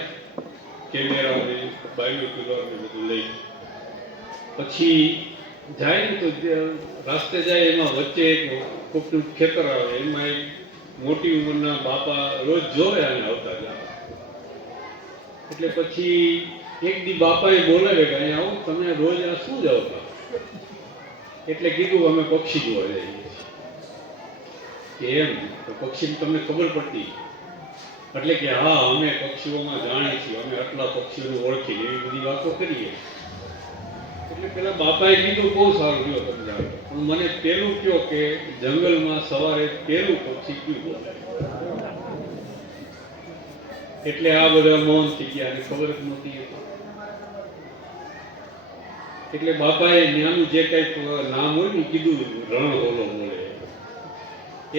કેમેરા ને બાયોક્યુલર ને બધું લઈ, પછી જાય ને તો રસ્તે જાય એમાં વચ્ચે એક કોકનું ખેતર આવે, એમાં એક મોટી ઉંમરના બાપા રોજ જોવે અને આવતા જાય. એટલે પછી એક દી બાપાએ બોલાવે કે અહીંયા આવો, તમે રોજ આ શું જાઓ? એટલે કીધું અમે પક્ષી જોવા જઈએ છીએ. એમ તો પક્ષી તમને ખબર પડતી? એટલે કે હા, અમે પક્ષીઓમાં જાણીએ છીએ, અમે આટલા પક્ષીઓને ઓળખી, એવી બધી વાતો કરીએ. એટલે પેલા બાપાએ કીધું બહુ સારું થયો તમે જાણો, પણ મને પેલું કયો કે જંગલમાં સવારે પેલું પક્ષી કયું બોલે? એટલે આ બધા મૌન થઈ ગયા અને ખબર જ નહોતી. એટલે બાપાએ નાનું જે કઈક નામ હોય ને કીધું, રણ હોલો બોલે.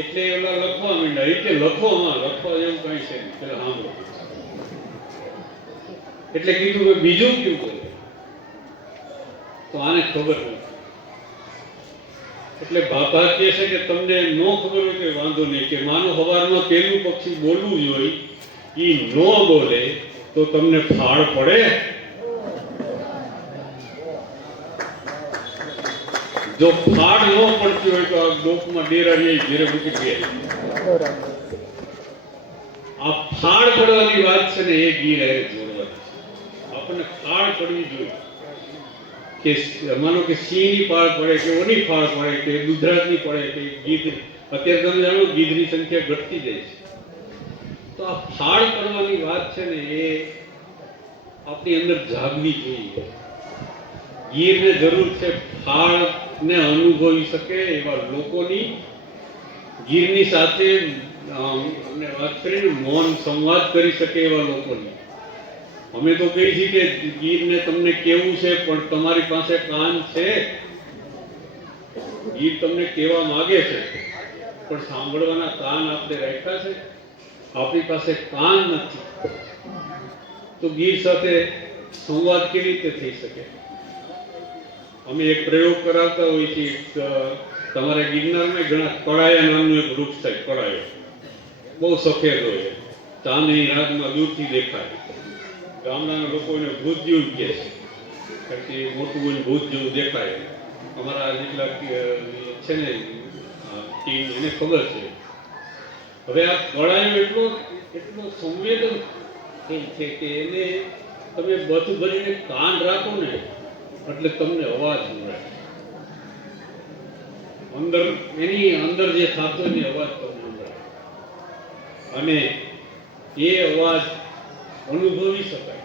એટલે ઓલા લખવા માંડ્યા. એટલે લખવા જેવું કઈ છે નહીં, પેલા સાંભળો. એટલે કીધું કે બીજું કયું બોલે? તો આને ખબર નથી. એટલે બાપા કહે છે કે તમને ન ખબર હોય કે વાંધો નહીં, કે માનો સવારમાં પેલું પક્ષી બોલવું જોઈએ, એ ન બોલે તો તમને ફાળ પડે? જો ફાળ ન પડતી હોય તો આ ડોકમાં ડેરા ઘેરે મૂકી દે. આ ફાળ પડવાની વાત છે ને એ ગીર જોડવાની. આપણને ફાળ પડવી જોઈએ કે માનો કે સિંહની ફાળ પડે કે ઓની ફાળ પડે કે દુધરાજની પડે કે ગીધ. અત્યારે તમે જાણો ગીધની સંખ્યા ઘટતી જાય છે. તો આ ફાળ પડવાની વાત છે ને એ આપણી અંદર જાગવી જોઈએ. ગીરને જરૂર છે ફાળ ને અનુભવી શકે એવા લોકોની ગીરની સાથે અને વાત કરીને મૌન સંવાદ કરી શકે એવા લોકોની. અમે તો કહીએ છીએ કે ગીરને તમને કેવું છે, પણ તમારી પાસે કાન છે. ગીર તમને કહેવા માંગે છે, પણ સાંભળવાના કાન આપણે રાખ્યા છે. આપણી પાસે કાન નથી તો ગીર સાથે સંવાદ કેવી રીતે થઈ શકે? અમે એક પ્રયોગ કરાવતા હોઈએ છીએ. તમારે ગિરનારમાં ઘણા કડાયા નામનું એક વૃક્ષ છે. કડાયો બહુ સફેદ હોય, ચાંદની રાતમાં દૂરથી દેખાય. ગામડાના લોકો એને ભૂત જેવું કહે છે, કારણ કે મોટું હોય ભૂત જેવું દેખાય. અમારા જેટલા છે ને ટીમ એને ખબર છે. હવે આ કડાયો એટલો સંવેદનશીલ છે કે એને તમે બધું ભરીને કાન રાખો ને એટલે તમને અવાજ મળે. એની અંદર જે થતો એની અવાજ તમને મળે અને એ અવાજ અનુભવી શકાય.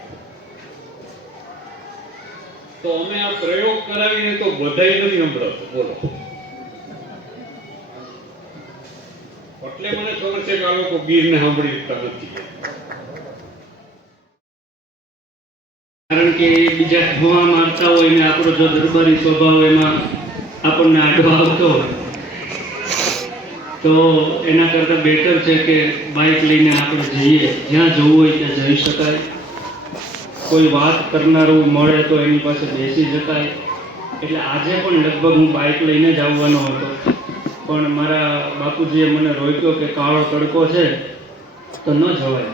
તો અમે આ પ્રયોગ કરાવીને તો બધાય નથી સંભળાતો. બોલો, એટલે મને ખબર છે કે આ લોકો ગીરને સાંભળી શકતા નથી. કારણ કે બીજા ધોવા મારતા હોય ને આપણો જો દરબારી સ્વભાવ એમાં આપણને આડો આવતો હોય તો એના કરતાં બેટર છે કે બાઇક લઈને આપણે જઈએ, જ્યાં જવું હોય ત્યાં જઈ શકાય. કોઈ વાત કરનારું મળે તો એની પાસે બેસી શકાય. એટલે આજે પણ લગભગ હું બાઇક લઈને જ આવવાનો હતો, પણ મારા બાપુજીએ મને રોક્યો કે કાળો તડકો છે તો ન જવાય.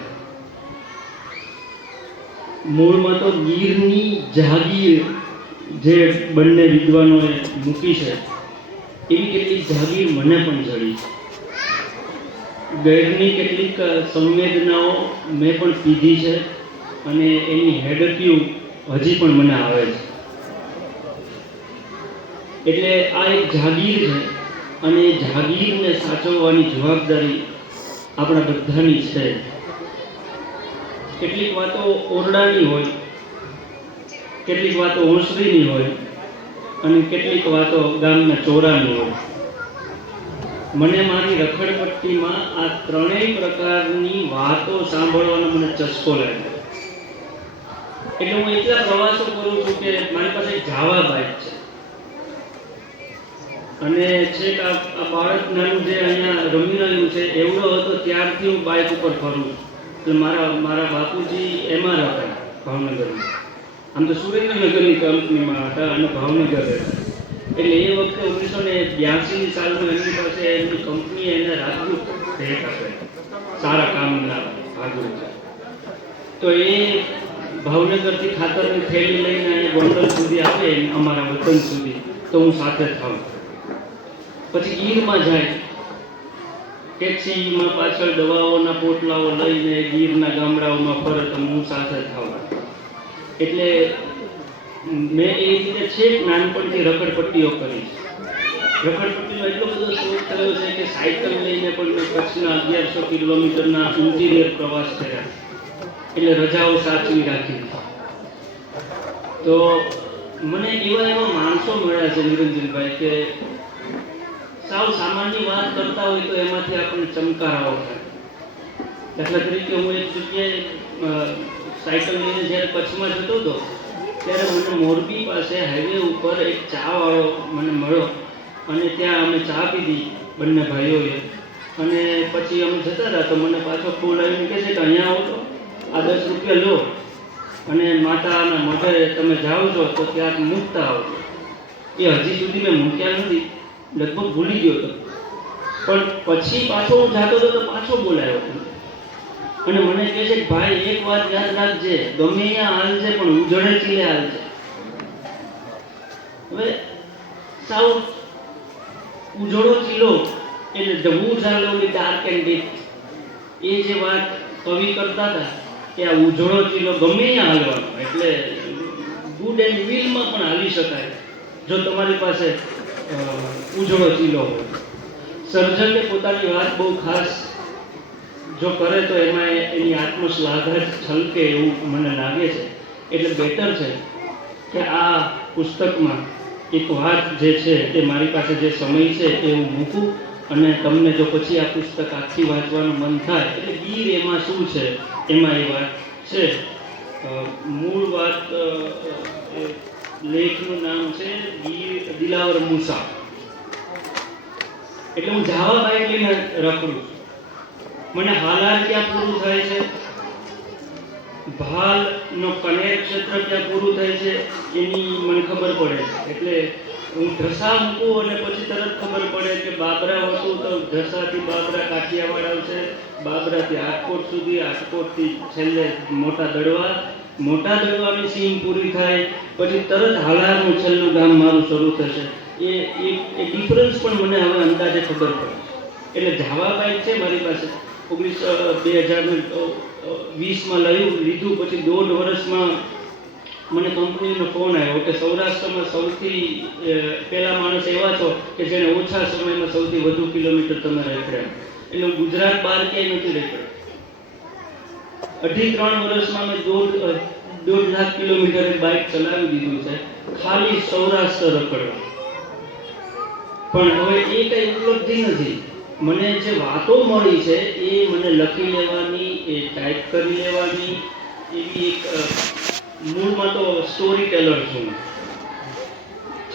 મૂળમાં તો ગીરની જાગીર જે બંને વિદ્વાનોએ મૂકી છે એવી કેટલીક જાગીર મને પણ જડી. ગૈરની કેટલીક સંવેદનાઓ મેં પણ પીધી છે અને એની હેડક્યુ હજી પણ મને આવે છે. એટલે આ એક જાગીર છે અને એ જાગીરને સાચવવાની જવાબદારી આપણા બધાની છે. કેટલીક વાતો ઓરડાની હોય, કેટલીક વાતો ઓસરીની હોય અને કેટલીક વાતો ગામના ચોરાની હોય. મને મારી રખડપટ્ટીમાં આ ત્રણેય પ્રકારની વાતો સાંભળવાનો મને ચસ્કો લાગ્યો. એટલે હું એટલા પ્રવાસો કરું છું કે મારી પાસે જાવા બાઇક છે અને છેક આ બાળક નાનું જે અહીંયા રમી રહ્યું છે એવડો હતો ત્યારથી હું બાઇક ઉપર ફરું છું. એટલે મારા બાપુજી એમાં હતા ભાવનગરમાં. આમ તો સુરેન્દ્રનગરની કંપનીમાં હતા અને ભાવનગર રહેતા. એટલે એ વખતે 1982 સાલમાં એમની પાસે એમની કંપનીએ એને રાજદૂત ભેટ આપે સારા કામના ભાગરૂપે. તો એ ભાવનગરથી ખાતરની થેલી લઈને અહીંયા ગોંડલ સુધી આવે અમારા વતન સુધી, તો હું સાથે થાઉં. પછી ગીરમાં જાય, ટેક્સીમાં પાછળ દવાઓના પોટલાઓ લઈને ગીરના ગામડાઓમાં ફરે તો હું સાથે થાઉં. એટલે મેં એ રીતે છેક નાનપણથી રખડપટ્ટીઓ કરી. રખડપટ્ટીનો એટલો બધો શોખ થયો છે કે સાયકલ લઈને પણ મેં કચ્છના 1100 કિલોમીટરના ઇન્ટિરિયર પ્રવાસ કર્યા. એટલે રજાઓ સાચવી રાખી. તો મને એવા માણસો મળ્યા છે નિરંજનભાઈ કે સાવ સામાન્ય વાત કરતા હોય તો એમાંથી આપણને ચમકારાઓ થાય. દાખલા તરીકે હું એક જગ્યાએ સાયકલ લઈને જ્યારે કચ્છમાં જતો હતો ત્યારે મને મોરબી પાસે હાઈવે ઉપર એક ચાવાળો મને મળ્યો અને ત્યાં અમે ચા પીધી બંને ભાઈઓએ. અને પછી અમે જતા હતા તો મને પાછો ફોન આવીને કહે છે કે અહીંયા આવો તો આ 10 રૂપિયા લો અને માતાના મઢે તમે જાઓ છો તો ત્યાં મૂકતા આવો. એ હજી સુધી મેં મૂક્યા નથી, લગભગ ભૂલી ગયો હતો. પણ પછી પાછો હું જાતો હતો તો પાછો બોલાયો હતો અને મને કહે છે કે ભાઈ એક વાત યાદ રાખજે, ગમે અહીંયા હાલજે પણ ઉજળે ચીલે હાલજે. હવે સાવ ઉજળો ચીલો એટલે the woods are lovely dark and deep, એ જે વાત કવિ કરતા હતા કે આ ઉજળો ચીલો ગમે અહીંયા હાલવાનો, એટલે ગુડ એન્ડ વિલમાં પણ હાલી શકાય જો તમારી પાસે ઉજળો ચીલો હોય. સર્જકે પોતાની વાત બહુ ખાસ જો કરે તો એમાં એની આત્મશ્લાઘા જ છલકે એવું મને લાગે છે. એટલે બેટર છે કે આ પુસ્તકમાં એક વાત જે છે એ મારી પાસે જે સમય છે એ હું મૂકું અને તમને જો પછી આ પુસ્તક આખી વાંચવાનું મન થાય એટલે ગીર એમાં શું છે એમાં એ વાત છે. મૂળ વાત લેખનું નામ છે ગીર દિલાવર મૂસા. એટલે હું જાવા બાઈક લઈને રખડું છું. મને હાલાર ક્યાં પૂરું થાય છે, ભાલનો કનેર ક્ષેત્ર ક્યાં પૂરું થાય છે એની મને ખબર પડે છે. એટલે હું ઢસા મૂકું અને પછી તરત ખબર પડે કે બાબરા હતું તો ઢસાથી બાબરા કાઠિયાવાડ આવશે, બાબરાથી રાજકોટ સુધી, રાજકોટથી છેલ્લે મોટા દડવાની સીમ પૂરી થાય પછી તરત હાલારનું છેલ્લું ગામ મારું શરૂ થશે. એ ડિફરન્સ પણ મને હવે અંદાજે ખબર પડે. એટલે જાવા બાઈક છે મારી પાસે 2020માં લીધું. પછી 1.5 વર્ષમાં મને કંપનીનો ફોન આવ્યો કે સૌરાષ્ટ્રમાં સૌથી પહેલા માણસ એવા છો કે જેણે ઓછા સમયમાં સૌથી વધુ કિલોમીટર તમે રેકડ્યા. એટલે હું ગુજરાત બહાર ક્યાંય નથી રેકડ્યો. 2.5-3 વર્ષમાં મેં 1.5 લાખ કિલોમીટર બાઇક ચલાવી દીધું છે ખાલી સૌરાષ્ટ્ર રખડવા. પણ હવે એ કઈ ઉપલબ્ધિ નથી. મને જે વાતો મળી છે એ મને લખી લેવાની, એ ટાઈપ કરી લેવાની, એવી એક મૂળમાં તો સ્ટોરી ટેલર છું.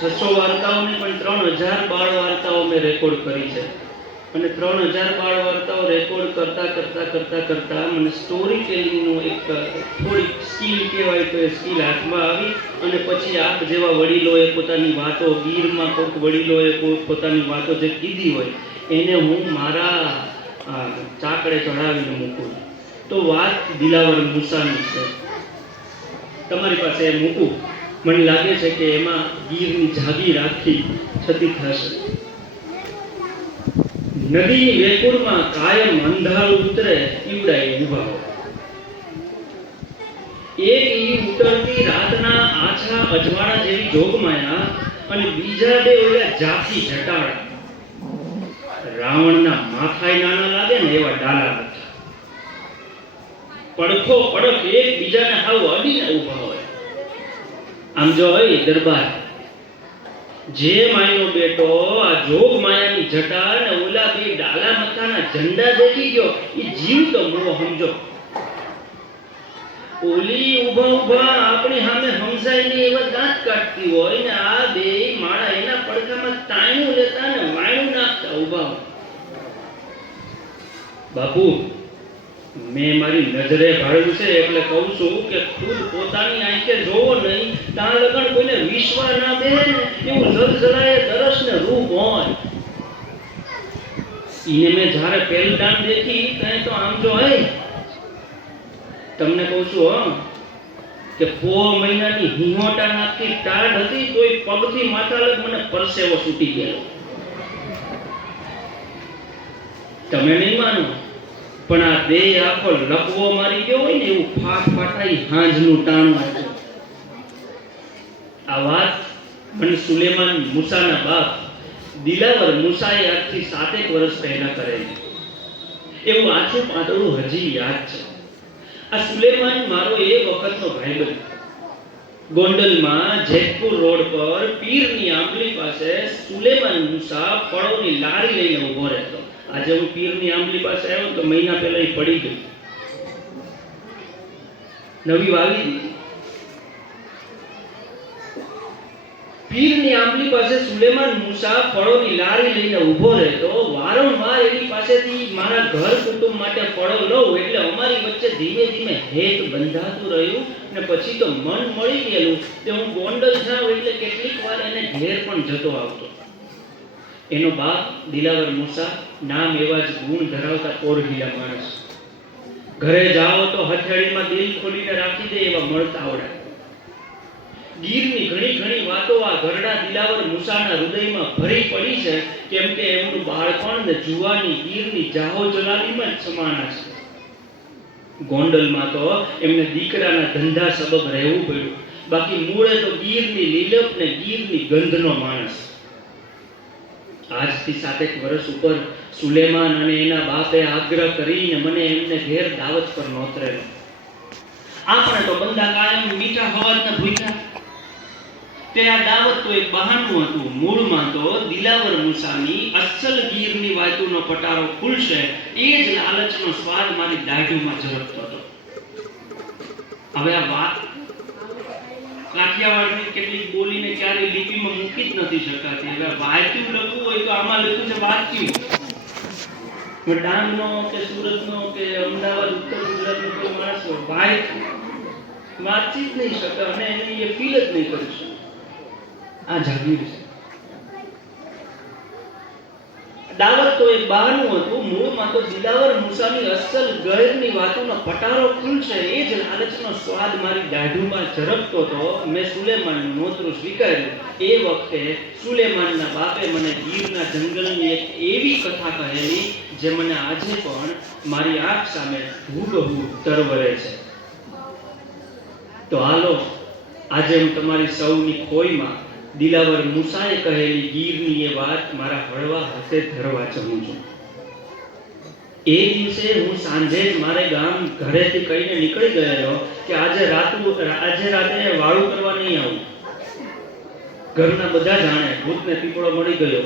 600 વાર્તાઓની પણ 3000 બાળ વાર્તાઓ મેં રેકોર્ડ કરી છે. અને 3000 બાળ વાર્તાઓ રેકોર્ડ કરતા મને સ્ટોરી ટેલિંગનું એક થોડીક સ્કિલ કહેવાય તો એ સ્કિલ હાથમાં આવી. અને પછી આપ જેવા વડીલોએ પોતાની વાતો, ગીરમાં કોઈક વડીલોએ પોતાની વાતો જે કીધી હોય એને હું મારા ચાકડે ચડાવીને મૂકું. તો વાત દિલાવર મૂસાની છે. તમારી પાસે એ મૂકું. મને લાગે છે કે એમાં ગીરની જાગીર આખી છતી થશે. નદીની વેકુળમાં કાયમ અંધારું ઉતરે ઈવડાઈ ઊભા હોય. એક ઈ ઉતરતી રાતના આછા અજવાળા જેવી જોગમાયા અને બીજા બે ઓલા જાફી જટાડા. રાવણના માથાય નાના લાગે ને એવા ડાલા હતા. પડખો પડખ એક બીજાને હાવ અડીને ઊભા હોય. આમ જો હોય દરબાર જે માયનો બેટો આ જોગ માયાની જટા ને ઓલા બે ડાલા મથાના ઝંડા દેખી ગયો એ જીવ તો મોહ સમજો. ઓલી ઊભા આપણી સામે હમસાઈને એવા દાંત કાઢતી હોય ને આ બે માળા એના પડખામાં તાણું લેતા ને વાણું નાખતા ઊભા હોય. બાપુ મેં મારી નજરે ભાળ્યું છે એટલે કહું છું કે ખુદ પોતાની આંખે જોવો નહીં ત્યાં લગન કોઈને વિશ્વાસ ના દે ને એવું જલજલાએ દરસ ને રૂપ હોય. એને મેં જ્યારે પહેલદાન દેખી ત્યાં તો આમ જો હે તમને કહું છું કે પોહ મહિનાની હિંહોટા નાખી ટાઢ હતી તોય પગથી માથા લગ મને પરસેવો છૂટી ગયો. તમે નહીં માનો પણ આ દેહ આખો લકવો મારી ગયો હોય ને એવું ફાટાઈ હાંજનું ટાણું હતું. આ વાત મને સુલેમાન મૂસાના બાપ દિલાવર મૂસાએ આજથી 7 વર્ષ પહેલા કરેલી. એવું આછું પાતળું હજી યાદ છે. આ સુલેમાન મારો એ વખતનો ભાઈબંધ. ગોંડલમાં જેતપુર રોડ પર પીરની આંબલી પાસે સુલેમાન મૂસા ફળોની લારી લઈને ઊભો રહેતો. આજે હું પીરની આંબલી પાસે આવ્યો તો મહિના પહેલા એ પડી ગઈ, નવી વાવી દીધી. પીરની આંબલી પાસે સુલેમાન મૂસા ફળોની લારી લઈને ઊભો રહેતો. વારંવાર એની પાસેથી મારા ઘર કુટુંબ માટે ફળો લઉં એટલે અમારી વચ્ચે ધીમે ધીમે હેત બંધાતું રહ્યું ને પછી તો મન મળી ગયેલું કે હું ગોંડલ જાઉં એટલે કેટલીક વાર એને ઘેર પણ જતો આવતો. એનો બાપ દિલાવર મૂસા નામ એવા જ ગુણ ધરાવતા કોરહિયા માણસ. ઘરે જાઓ તો હથેળીમાં દિલ ખોલીને રાખી દે એવા મળતા આવડા. ગીરની ઘણી વાતો આ ઘરડા દિલાવર મૂસાના હૃદયમાં ભરી પડી છે કેમ કે એમનું બાળપણ ને જુવાની ગીરની જાહો જલાલીમાં જ સમાણા છે. ગોંડલમાં તો એમને દીકરાના ધંધા સબબ રહેવું પડ્યું. બાકી મૂળે તો ગીરની લીલપ ને ગીરની ગંધનો માણસ. આજથી 7 વર્ષ ઉપર સુલેમાન અને એના બાપે આગ્રહ કરીને મને એમને ઘેર દાવત પર નોતરેલો. આપણે તો બંદા કાયમ મીઠા હવાજના ભૂખ્યા. તે આ દાવત તો એક બહાનું હતું. મૂળમાં તો દિલાવર મૂસાની અસલ ગીરની વાતોનો પટારો ખુલશે એ જ લાલચનો સ્વાદ મારી દાઢીમાં ઝરપતો હતો. હવે આ વાત કાઠિયાવાડની કેટલીક બોલીને ક્યારેય લિપિમાં મૂકી જ નથી શકાતી. હવે વાંચ્યું લખવું હોય તો આમાં લખ્યું છે વાંચ્યું. ડાંગનો કે સુરતનો કે અમદાવાદ ઉત્તર ગુજરાતનો કોઈ માણસ વાંચી જ નહીં શકે અને એને એ ફીલ જ નહીં કરી શકે. આ જાગીર છે. દાવત તો એક બહાનું હતું. મૂળમાં તો દિલાવર મૂસાની અસલ ગૈરની વાતોનો પટારો ખુલશે એ જ લાલચનો સ્વાદ મારી દાઢીમાં ઝરપતો હતો. મેં સુલેમાનનું નોતરું સ્વીકાર્યું. એ વખતે સુલેમાનના બાપે મને ગીરના જંગલની એક એવી કથા કહેલી જે મને આજે પણ મારી આંખ સામે હૂબહૂ તરવરે છે. તો હાલો આજે હું તમારી સૌની ખોઈમાં દિલાવર મૂસાએ કહેલી ગીરની એ વાત મારા હળવા હાથે ધરવા ચાહું છું. એ દિવસે હું સાંજે જ મારે ગામ ઘરેથી કહીને નીકળી ગયેલો કે આજે રાતે વાળું કરવા નહીં આવું. ઘરના બધા જાણે ભૂતને પીપળો મળી ગયો.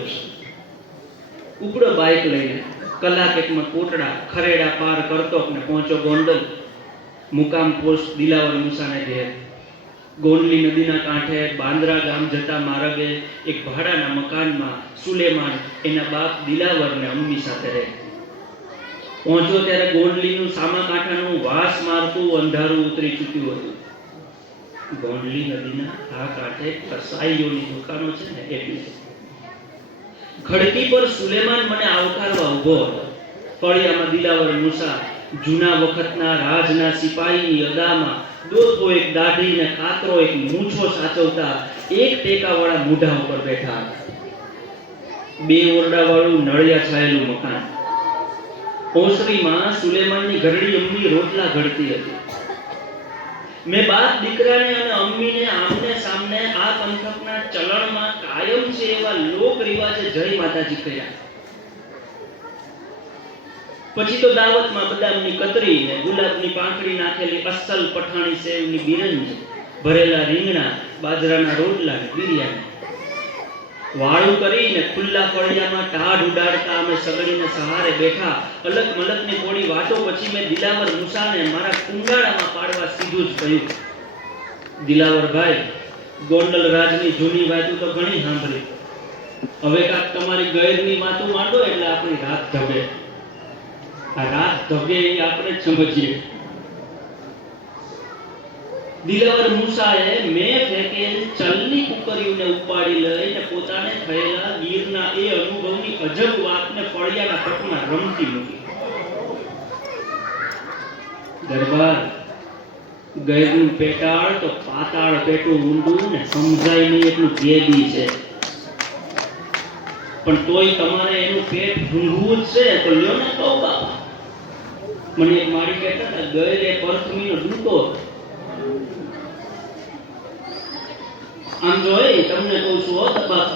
ઉપડો બાઇક લઈને કલાક એકમાં કોટડા ખરેડા પાર કરતો ને પહોંચો ગોંડલ. મુકામ પોસ્ટ દિલાવર મૂસાને ઘેર. ગોંડલી નદીના કાંઠે બાંદ્રા ગામ જતા માર્ગે એક ભાડાના મકાનમાં સુલેમાન એના બાપ દિલાવર ને અમ્મી સાથે રહે. પહોંચો ત્યારે ગોંડલીનું સામા કાંઠાનું વાસ મારતું અંધારું ઉતરી ચૂક્યું હતું. ગોંડલી નદીના આ કાંઠે કસાઈઓની દુકાનો છે ને એટલી. ખડકી પર સુલેમાન મને આવકારવા ઊભો હતો. ફળિયામાં દિલાવર મૂસા જૂના વખતના રાજના સિપાહીની અદામાં દોથો એક દાઢી ને કાતરો એક મૂછો સાચવતા એક ટેકાવાળા મૂઢા ઉપર બેઠા હતા. બે ઓરડાવાળું નળિયા છાયેલું મકાન. ઓસરીમાં સુલેમાનની ઘરડી અમ્મી રોટલા ઘડતી હતી. મેં બાપ દીકરાને અને અમ્મીને આમને સામને આ પંથકના ચલણમાં કાયમ છે એવા લોક રિવાજે જય માતાજી કહ્યા. પછી તો દાવતમાં બદામની કતરી ને ગુલાબની પાંખડી નાખેલી અસલ પઠાણી સેવની બિરંજ, ભરેલા રીંગણા, બાજરાના રોટલા ને બિરયાની. વાળું કરીને ખુલ્લા ફળિયામાં ટાઢ ઉડાડતા અમે સગડીને સહારે બેઠા. અલગ મલકની થોડી વાતો પછી મેં દિલાવર મૂસાને મારા કુંડાળામાં પાડવા સીધું જ કહ્યું, દિલાવરભાઈ, ગોંડલ રાજની જૂની વાતો તો ઘણી સાંભળી. હવે કાંક તમારી ગૈરની વાતો માંડો એટલે આપણી રાત ધબે. આ રાત ધબે એ આપણે જ સમજીએ. દિલાવર મૂસાએ મેં ફેંકેલ ચલની કુકરીઓને ઉપાડી લઈને પોતાને થયેલા ગીરના એ અનુભવની અજબ વાતને ફળિયાના પટમાં રમતી મૂકી. દરબાર, ગૈરનું પેટાળ તો પાતાળ પેટું ઊંડું ને સમજાય નહીં એટલું ભેદી છે. પણ તોય તમારે એનું પેટ ભૂંગવું જ છે તો લ્યો ને કહો બાપા. મને એક માળી કહેતા હતા, ગૈર એ પરથમીનો દૂતો. આમ જોઈ તમને કહું છું હો દરબાર,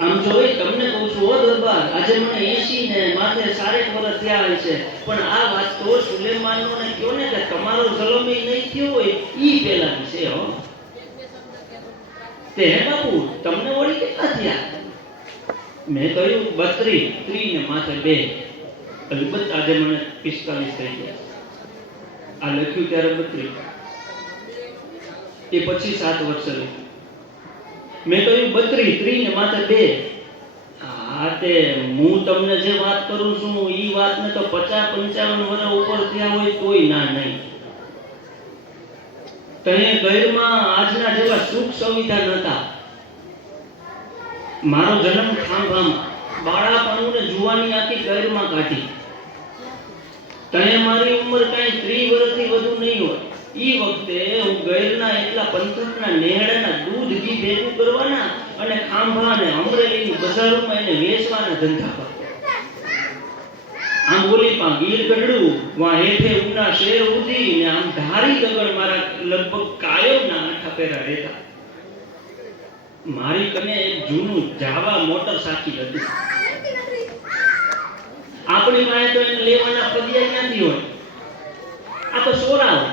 આમ જોઈ તમને કહું છું હો દરબાર, આજે મને 80 ને માથે 60 વર્ષ થયા છે. પણ આ વાત તો સુલેમાનનો ને કયો ને કે તમારો જલમી નહીં થયો હોય ઈ પહેલાની છે હો. તે હે બાપુ, તમને વળી કેટલા થયા? મેં કહ્યું 32, 30 ને માથે 2. અલબત્ત આજે મને 45 થઈ ગયા. આ લખ્યું ત્યારે 32, એ પછી 7 વર્ષ લખ્યું. મેં કહ્યું 32, 30 ને માથે 2. હા, તે હું તમને જે વાત કરું છું ઈ વાતને તો 50-55 વર્ષ ઉપર થયા હોય તોય ના નહીં. તને ગૈરમાં આજના જેવા સુખ સુવિધા નહોતા. મારો જન્મ ખાંભામાં, બાળાપણું ને જુવાની આખી ગૈરમાં કાઢી. તને મારી ઉંમર કાંઈ 30 વર્ષથી વધુ નહીં હોય. ઈ વખતે હું ગૈરના એટલા પંથકના નેહડાના દૂધ ઘી ભેગું કરવાના અને ખાંભા અને અમરેલીની બજારોમાં એને વેચવાના ધંધા કરતો. આમ બોલી પા ગીર ગઢડું, વાં હેઠે ઉના શેર ઉધી ને આમ ધારી દગડ મારા લગભગ કાયમના આઠા પેરા રહેતા. મારી કને એક જૂનું જાવા મોટર સાકી હતી. આપણી પાસે તો એને લેવાના પદિયા ક્યાંથી હોય? આ તો સોરા હોય.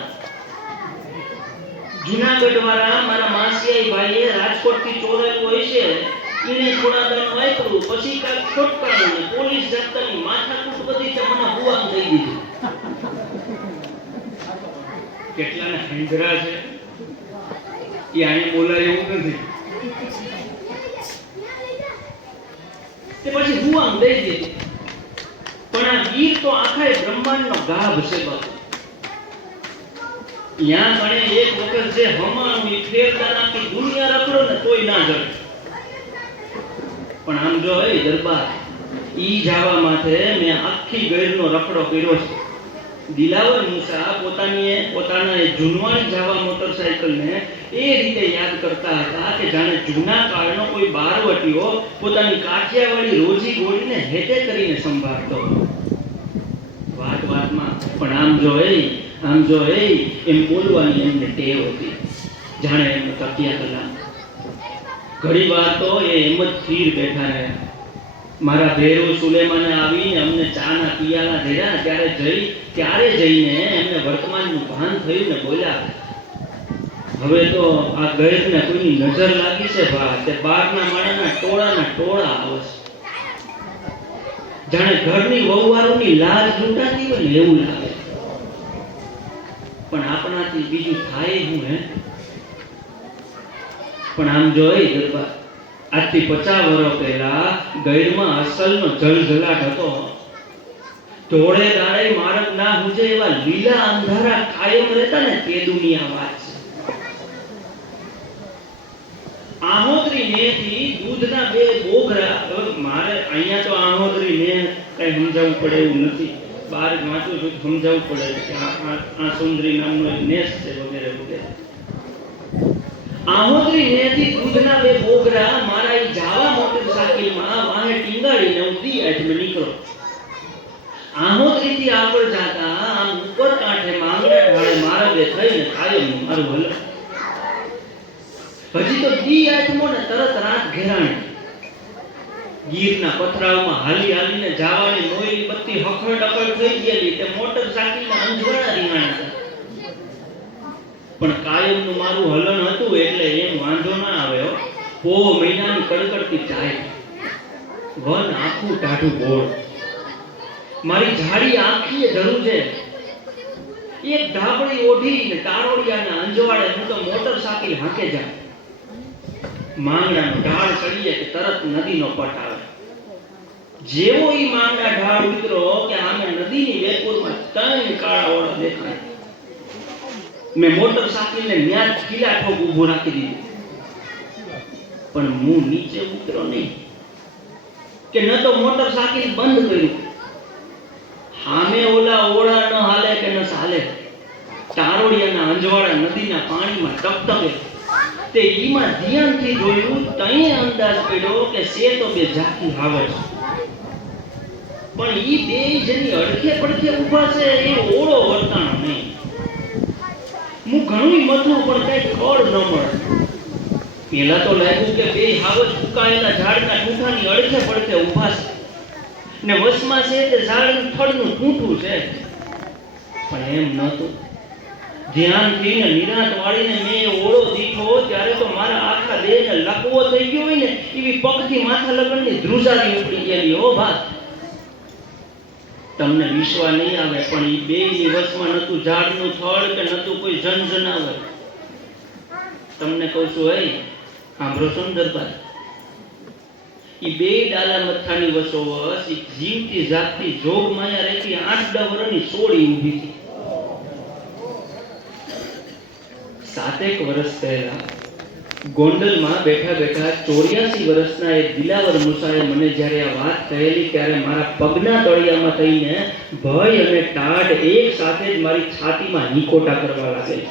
જુનાગઢ વાળા મારા માસિયાઈ ભાઈએ રાજકોટથી ચોરાયું હોય છે, એને થોડા દાણ વાપર્યું, પછી કાંઈક ખોટકાયું ને પોલીસ જપ્તાની માથાકૂટ બધી છે, મને હુવામ થઈ દીધું. કેટલાને હેંધરા છે એ અહીં બોલાય એવું નથી, તે પછી હુવામ દઈ દીધું. પણ આ ગીર તો આખા બ્રહ્માંડનો ગાભ છે બાપુ. ત્યાં કણે એક વખત જે હમાણું ઈ ફેરતા નાખી દુનિયા રખડો ને તોય ના જડે. પણ આમ જો એ દરબાર ઈ જવા માટે મેં આખી ગઈરનો રખડો કર્યો છે. દિલાવર મૂસા પોતાના એ જૂનવાણી જાવા મોટરસાયકલને એ રીતે યાદ કરતા હતા કે જાણે જૂના કાળનો કોઈ બારવટીઓ પોતાની કાઠિયાવાડી રોજી ગોળીને હેતે કરીને સંભાળતો. વાતમાં પણ આમ જો એમ બોલવાની એમને ટેવ હતી, જાણે એમને તકિયા કલા. ઘણી વાર તો એ એમ જ સ્થિર બેઠા રહ્યા. મારા ભેરુ સુલેમાને આવીને અમને ચાના પિયાલા ધર્યા ત્યારે જઈને એમને વર્તમાનનું ભાન થયું ને બોલ્યા, હવે તો આ ગરીબને કોઈની નજર લાગી છે ભા, તે બહારના માણસના ટોળા આવે છે. જાણે ઘરની વહુવારોની લાજ લૂંટાતી હોય ને એવું લાગે. પણ આપણાથી બીજું થાય શું હે? પણ આમ જોઈ દરબાર, આજથી 50 વર્ષ પહેલા ગઈરમાં અસલનો જલજલાટ હતો. ધોળે દાડે માર્ગ ના હુજે એવા લીલા અંધારા કાયમ રહેતા ને તે દુનિયા વાત છે. આહોતરી નેથી દૂધના 2 બોગરા, મારે અહીંયા તો આહોતરી ને કઈ સમજાવવું પડે એવું નથી, બહાર વાંચું છું સમજાવવું પડે કે આ સુંદરી નામનો એક નેસ છે વગેરે વગેરે. આહોતરી નેથી દૂધના 2 બોગરા મારા ઈ જાવા મોટરસાઇકલમાં વાહે ટીંગાડીને હું દિયાઠમાં નીકળો. આહોતરીથી આગળ જાતા આમ ઉપર કાંઠે માંગડા ઢાળે માર્ગે થઈને કાયમ મારું હલ. હજી તો દિયાઠમો ને તરત રાત ઘેરાણી. ગીરના પથરાવમાં હાલીને જાવાની મોયલી બત્તી હખડ અકડ થઈ ગયેલી, તે મોટરસાઇકલમાં અંજવાળા રીંગણા હતા. પણ કાયમનું મારું હલન હતું એટલે એમ વાંધો ના આવ્યો. પોહ મહિનાની કડકડતી ચાય, વન આખું ટાઢું બોળ, મારી જાડી આંખીએ ધરું છે. એક ધાબળી ઓઢીને તારોડિયાના અંજવાળે હું તો મોટરસાઇકલ હાંકે જાઉં. માંગડાનો ઢાળ ચડીએ કે તરત નદીનો પટ આવે. જેવો ઈ માંગડા ઢાળ ઉતરો કે આમે નદીની વેપુરમાં 3 કાળા ઓળા દેખાય. મેં મોટરસાઇકલને ન્યા ખીલા ઠોક ઊભો રાખી દીધું. પણ હું નીચે ઉતરો નહીં કે ન તો મોટરસાઇકલ બંધ કર્યું. સામે ઓલા ઓળા ન હાલે કે ન ચાલે. તારોડિયાના અંજવાળા નદીના પાણીમાં ટપટપે. તે ઈમાં ધ્યાનથી જોયું તઈએ અંદાજ પડ્યો કે સે તો 2 ઝાંખી આવે છે. પણ ઈ 2 જેની અડખે પડખે ઊભા છે એ ઓળો વર્તાણો નહીં. હું ઘણું મથું પણ કઈ ખડ ન મળે. પેલા તો લાગ્યું કે 2 હાવજ ફૂંકાયેલા ઝાડના ઠૂઠાની અડખે પડખે ઊભા છે ને વસમાં છે તે ઝાડનું થડનું ઠૂઠું છે. પણ એમ નહોતું. ધ્યાનથી ને નિરાંત વાળીને મેં ઓળો દીઠો ત્યારે તો મારા આખા દેહને લકવો થઈ ગયો હોય ને એવી પગથી માથા લગનની ધ્રુજારી ઉપડી ગયેલી. હો વાત, તમને વિશ્વાસ નહીં આવે પણ ઈ 2ની વસમાં નતું ઝાડનું થડ કે નતું કોઈ જનજનાવર. તમને કહું છું, સાંભળો છો ને દરબાર, ઈ 2 ડાલા મથાની વસોવસ ઈ જીવતી જાગતી જોગ માયા રહેતી 8-10 વર્ષની સોળી ઊભી હતી. 7 વર્ષ પહેલા ગોંડલમાં બેઠા 84 વર્ષના એક દિલાવર મૂસાએ મને જ્યારે આ વાત કહેલી ત્યારે મારા પગના તળિયામાં થઈને ભય અને ટાઢ એક સાથે જ મારી છાતીમાં નિકોટા કરવા લાગેલી.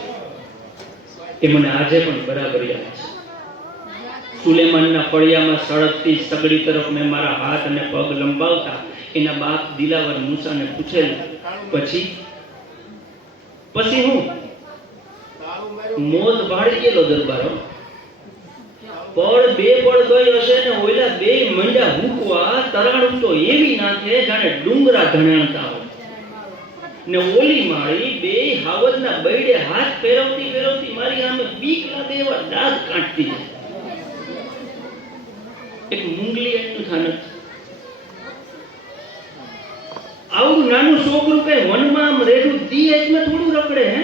એ મને આજે પણ બરાબર યાદ છે. સુલેમાનના ફળિયામાં સળગતી સગડી તરફ મેં મારા હાથ અને પગ લંબાવતા એના બાપ દિલાવર મૂસાને પૂછેલું, પછી હું મોત ભાડી ગયેલો દરબારો. પડ 2 પડ ગઈ હશે ને ઓલા 2 મંડા હુકવા તરાડું તો એવી નાખે જાણે ડુંગરા ધણાણતા હોય. ને ઓલી માળી બે હાવજના બૈડે હાથ ફેરવતી ફેરવતી મારી સામે બીક લાગે એવા દાંત કાઢતી જાય. એક મૂંગલી એટલું થાનક. આવું નાનું છોકરું કઈ વનમાં આમ રેડું દી એજમાં થોડું રખડે હે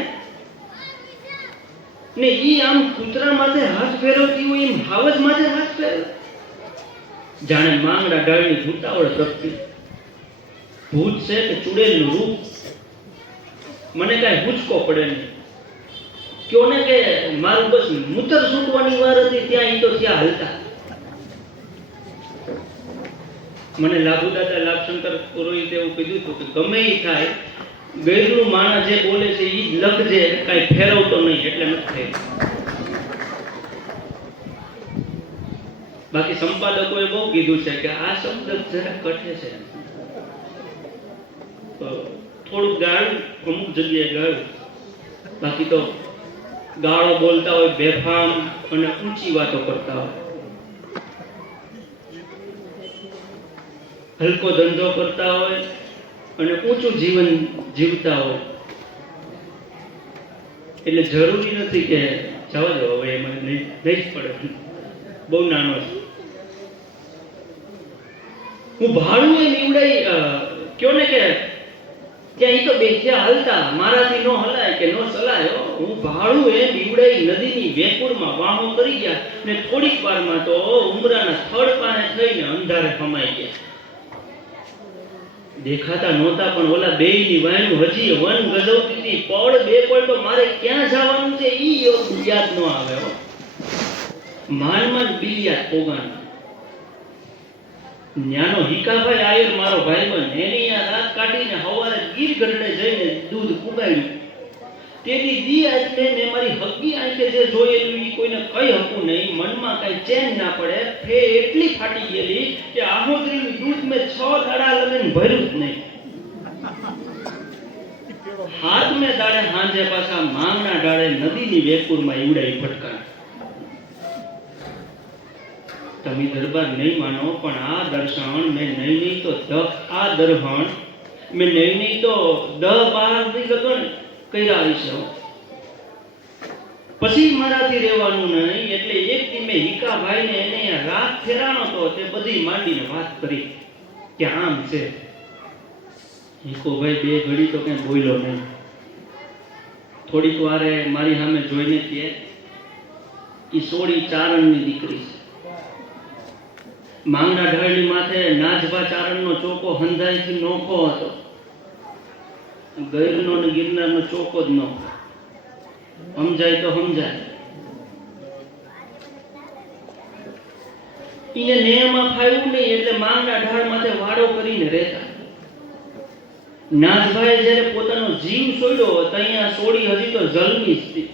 ને ઈ આમ કૂતરા માથે હાથ ફેરવતી હોય એમ હાવજ માથે હાથ ફેરવે. જાણે માંગડા ડાળની ઝૂંટાવળ પ્રગતિ. ભૂત છે કે ચુડેલનું રૂપ મને કાંઈ હુંચકો પડે નહીં. કયો ને કે મારું બસ મૂતર છૂટવાની વાર હતી ત્યાં ઈ તો ત્યાં હાલતા. મને લાભુ દાદા લાભશંકર પુરોહિતે એવું કીધું હતું કે ગમે એ થાય ગૈરનું માણસ જે બોલે છે એ જ લખજે, કાંઈ ફેરવતો નહીં એટલે નથી થઈ. બાકી સંપાદકોએ બહુ કીધું છે કે આ શબ્દ જરા કઠે છે, તો થોડુંક ગાળું, અમુક જગ્યાએ ગાળું. બાકી તો ગાળો બોલતા હોય બેફામ અને ઊંચી વાતો કરતા હોય, હલકો ધંધો કરતા હોય અને ઊંચું જીવન જીવતા હોય. એટલે જરૂરી નથી કે જવા દો હવે એમાં નહીં જ પડે, બહુ નાનો છે. હું ભાડું એ નીવડાઈ કયો ને કે ત્યાં ઈ તો બે જ્યાં હાલતા મારાથી નો હલાય કે નો સલાય. હું ભાડું એ નીવડાઈ નદીની વેકુળમાં વાહો કરી ગયા ને થોડીક વારમાં તો ઉમરાના થડ પાને થઈને અંધારે ફમાઈ ગયા. દેખાતા નહોતા પણ ઓલા બેયની વાયનું હજી વન ગજવતી હતી. પળ બે પળ તો મારે ક્યાં જવાનું છે ઈ યાદ ન આવે. માનમાં બિલિયા પોગાણ ન્યાનો હિકાભાઈ આયર મારો ભાઈબંધ એની આ રાત કાઢીને હવારે ગીર ગઢડે જઈને દૂધ પુગાડ્યું. તેની દી આજ મેં મારી હગી આંખે જે જોયેલું ઈ કોઈને કઈ હકું નહીં. મનમાં કઈ ચેન ના પડે. ફે એટલી ફાટી ગયેલી કે આહોદરીનું દૂધ મેં 6 દાડા લગન ભર્યું જ નહીં. હાથ મેં દાડે હાંજે પાછા માંગના ડાળે નદીની વેકુરમાં ઈવડાઈ ફટકા. તમે દરબાર નહીં માનો પણ આ દર્શન મેં નહીં તો આ દર્શન મેં નહીં તો 10-12 ની લગન કર્યા હશે. પછી મારાથી રહેવાનું નહીં એટલે એક દી મેં હિકાભાઈને એને રાત ફેરાનો તો તે બધી માંડીને વાત કરી કે આમ છે. હિકોભાઈ બે ઘડી તો કઈ બોલ્યો નહીં. થોડીક વારે મારી સામે જોઈને કે ઈ સોળી ચારણની દીકરી છે. માંગના ઢળની માથે નાજભા ચારણનો ચોકો હંધાઈથી નોખો હતો. ગૈરનો ને ગિરનારનો ચોકો જ નોખો. સમજાય તો સમજાય. ઈને નેહમાં ફાવ્યું નહીં એટલે માંગના ઢાળ માથે વાડો કરીને રહેતા. નાજભાઈ જ્યારે પોતાનો જીવ છોડ્યો ત્યાં સોડી હજી તો જલમી હતી.